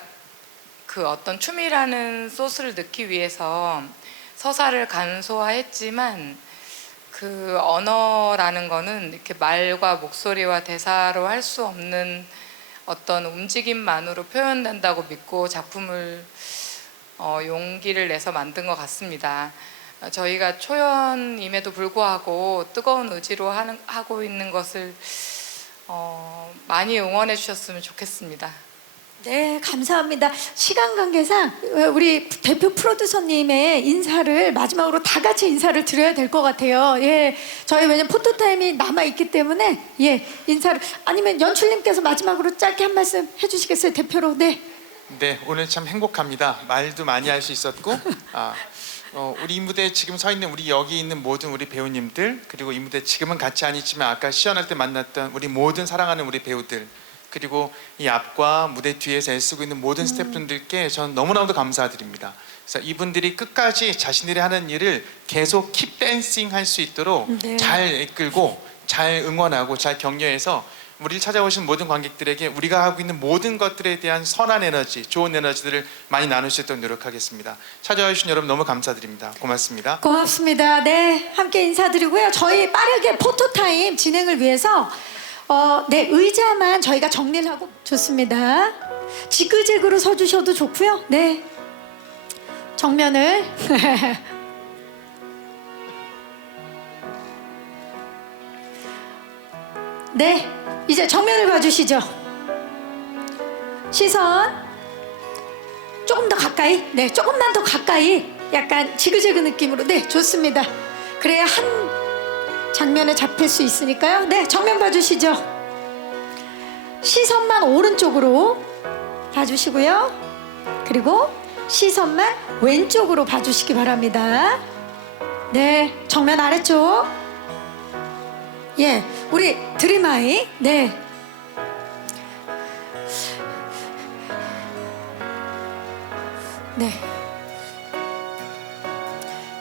그 어떤 춤이라는 소스를 넣기 위해서 서사를 간소화했지만 그 언어라는 거는 이렇게 말과 목소리와 대사로 할 수 없는 어떤 움직임만으로 표현된다고 믿고 작품을 용기를 내서 만든 것 같습니다. 저희가 초연임에도 불구하고 뜨거운 의지로 하고 있는 것을 많이 응원해 주셨으면 좋겠습니다. 네, 감사합니다. 시간 관계상 우리 대표 프로듀서님의 인사를 마지막으로 다 같이 인사를 드려야 될 것 같아요. 예, 저희 왜냐면 포토타임이 남아 있기 때문에 인사를 아니면 연출님께서 마지막으로 짧게 한 말씀 해주시겠어요, 대표로? 네. 네, 오늘 참 행복합니다. 말도 많이 할 수 있었고 우리 이 무대에 지금 서 있는 우리 여기 있는 모든 우리 배우님들 그리고 이 무대 지금은 같이 안 있지만 아까 시연할 때 만났던 우리 모든 사랑하는 우리 배우들 그리고 이 앞과 무대 뒤에서 애쓰고 있는 모든 스태프분들께 저는 너무나도 감사드립니다. 그래서 이분들이 끝까지 자신들이 하는 일을 계속 킵 댄싱 할 수 있도록 잘 이끌고 잘 응원하고 잘 격려해서 우리를 찾아오신 모든 관객들에게 우리가 하고 있는 모든 것들에 대한 선한 에너지, 좋은 에너지들을 많이 나눌 수 있도록 노력하겠습니다. 찾아와 주신 여러분 너무 감사드립니다. 고맙습니다. 고맙습니다. 네, 함께 인사드리고요. 저희 빠르게 포토타임 진행을 위해서 네, 의자만 저희가 정리를 하고 좋습니다. 지그재그로 서주셔도 좋고요. 네, 정면을 네, 이제 정면을 봐주시죠. 시선 조금 더 가까이, 네, 조금만 더 가까이, 약간 지그재그 느낌으로. 네, 좋습니다. 그래야 한 장면에 잡힐 수 있으니까요. 네, 정면 봐주시죠. 시선만 오른쪽으로 봐주시고요. 그리고 시선만 왼쪽으로 봐주시기 바랍니다. 네, 정면 아래쪽. 예, 우리 드림아이. 네. 네.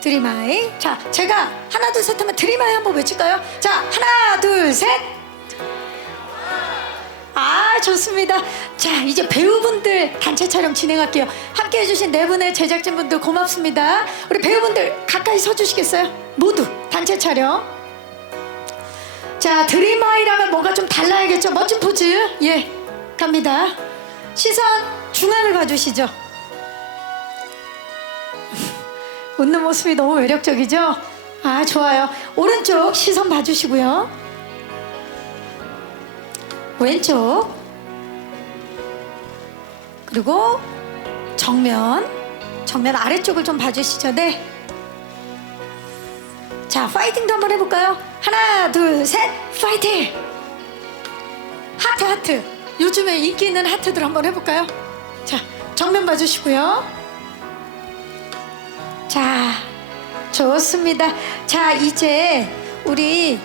드림아이. 자, 제가 하나 둘 셋 하면 드림아이 한번 외칠까요? 자, 하나 둘 셋. 아, 좋습니다. 자, 이제 배우분들 단체 촬영 진행할게요. 함께 해주신 네 분의 제작진분들 고맙습니다. 우리 배우분들 가까이 서주시겠어요? 모두 단체 촬영. 자, 드림아이라면 뭔가 좀 달라야겠죠? 멋진 포즈. 예, 갑니다. 시선 중앙을 봐주시죠. 웃는 모습이 너무 매력적이죠? 아, 좋아요. 오른쪽 시선 봐주시고요. 왼쪽. 그리고 정면 아래쪽을 좀 봐주시죠. 네. 자, 파이팅도 한번 해볼까요? 하나 둘 셋 파이팅. 하트. 요즘에 인기 있는 하트들 한번 해볼까요? 자, 정면 봐주시고요. 자, 좋습니다. 자, 이제 우리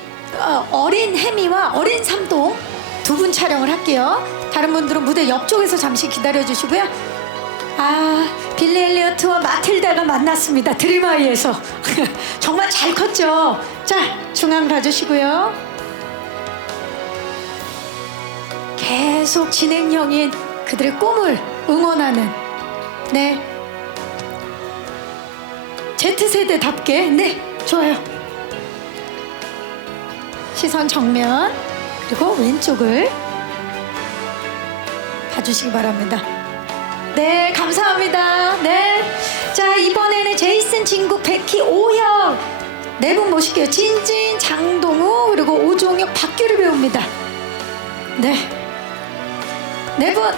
어린 혜미와 어린 삼동 두 분 촬영을 할게요. 다른 분들은 무대 옆쪽에서 잠시 기다려주시고요. 아, 빌리 엘리어트와 마틸다가 만났습니다. 드림아이에서. 정말 잘 컸죠? 자, 중앙 봐주시고요. 계속 진행형인 그들의 꿈을 응원하는, 네, Z세대답게. 네, 좋아요. 시선 정면 그리고 왼쪽을 봐주시기 바랍니다. 네, 감사합니다. 네, 자, 이번에는 제이슨, 진국, 백희, 오형 네 분 모실게요. 진진, 장동우 그리고 오종혁, 박규리 배우입니다. 네, 네 분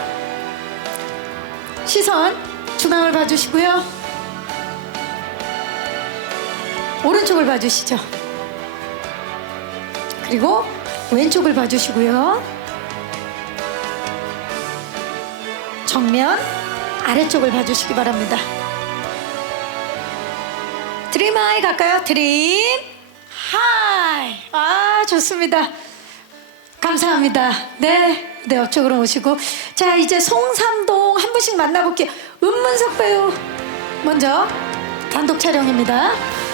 시선 중앙을 봐주시고요. 오른쪽을 봐주시죠. 그리고 왼쪽을 봐주시고요. 정면 아래쪽을 봐주시기 바랍니다. 드림하이 갈까요? 드림하이. 아, 좋습니다. 감사합니다. 네, 네, 옆쪽으로 오시고. 자, 이제 송삼동 한 분씩 만나볼게요. 은문석 배우 먼저 단독 촬영입니다.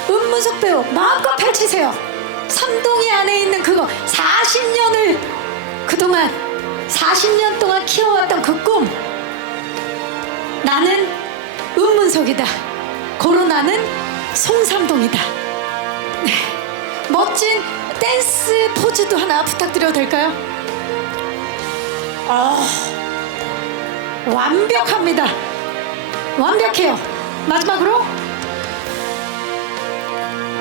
은문석 배우 마음껏 펼치세요. 삼동이 안에 있는 그거 40년을 그동안 40년 동안 키워왔던 그 꿈. 나는 은문석이다. 고로 나는 송삼동이다. 네. 멋진 댄스 포즈도 하나 부탁드려도 될까요? 완벽합니다. 완벽해요. 마지막으로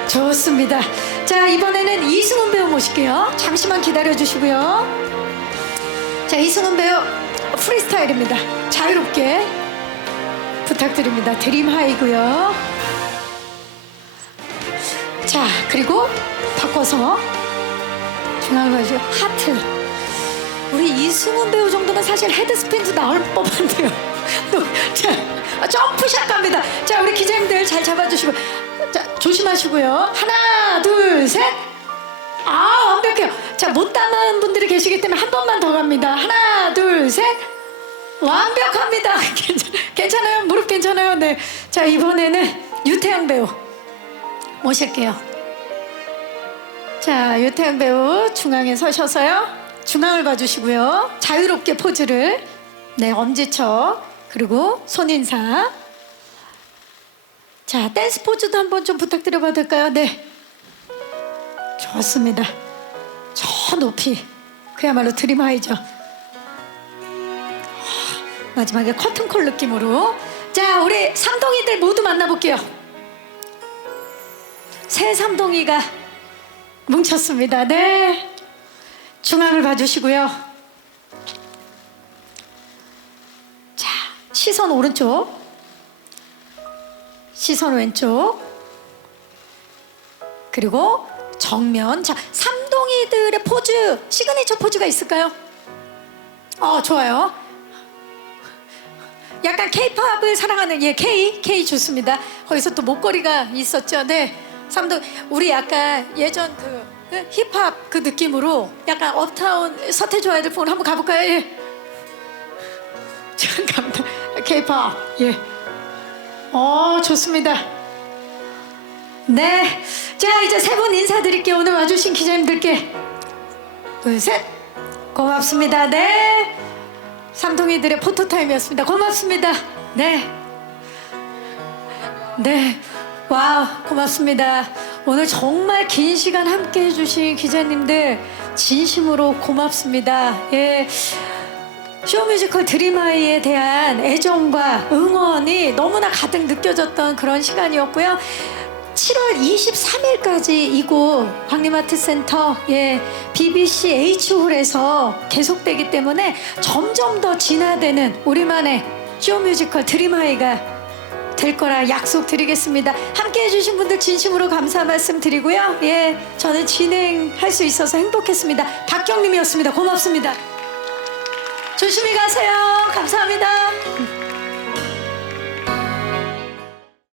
좋습니다. 자, 이번에는 이승훈 배우 모실게요. 잠시만 기다려주시고요. 자, 이승훈 배우 프리스타일입니다. 자유롭게 부탁드립니다. 드림하이고요. 자, 그리고 바꿔서 중앙을 가지고 하트. 우리 이승훈 배우 정도면 사실 헤드스핀도 나올 법한데요. 자, 점프샷 갑니다. 자, 우리 기자님들 잘 잡아주시고. 자, 조심하시고요. 하나, 둘, 셋. 아, 완벽해요. 자, 못 담은 분들이 계시기 때문에 한 번만 더 갑니다. 하나, 둘, 셋. 완벽합니다. 괜찮아요? 무릎 괜찮아요? 네. 자, 이번에는 유태양 배우 모실게요. 자, 유태양 배우 중앙에 서셔서요. 중앙을 봐주시고요. 자유롭게 포즈를. 네, 엄지척. 그리고 손인사. 자, 댄스 포즈도 한번 좀 부탁드려봐도 될까요? 네. 좋습니다. 저 높이. 그야말로 드림하이죠. 마지막에 커튼콜 느낌으로. 자, 우리 삼동이들 모두 만나볼게요. 새 삼동이가 뭉쳤습니다. 네. 중앙을 봐주시고요. 자, 시선 오른쪽. 시선 왼쪽. 그리고 정면. 자, 삼동이들의 포즈, 시그니처 포즈가 있을까요? 좋아요. 약간 K-팝을 사랑하는 K 좋습니다. 거기서 또 목걸이가 있었죠. 네, 삼동 우리 약간 예전 그 힙합 그 느낌으로 약간 업타운 서태지 아이들 폰 한번 가볼까요? 예. 잠깐만, K-팝 예. 좋습니다. 네, 자 이제 세 분 인사드릴게요. 오늘 와주신 기자님들께 둘, 셋 고맙습니다. 네. 삼동이들의 포토타임이었습니다. 고맙습니다. 네. 네. 와우, 고맙습니다. 오늘 정말 긴 시간 함께 해주신 기자님들 진심으로 고맙습니다. 예. 쇼뮤지컬 드림하이에 대한 애정과 응원이 너무나 가득 느껴졌던 그런 시간이었고요. 7월 23일까지 이곳 광림아트센터 BBC H홀에서 계속되기 때문에 점점 더 진화되는 우리만의 쇼뮤지컬 드림하이가 될 거라 약속드리겠습니다. 함께 해주신 분들 진심으로 감사 말씀 드리고요. 저는 진행할 수 있어서 행복했습니다. 박경림이었습니다. 고맙습니다. 조심히 가세요. 감사합니다.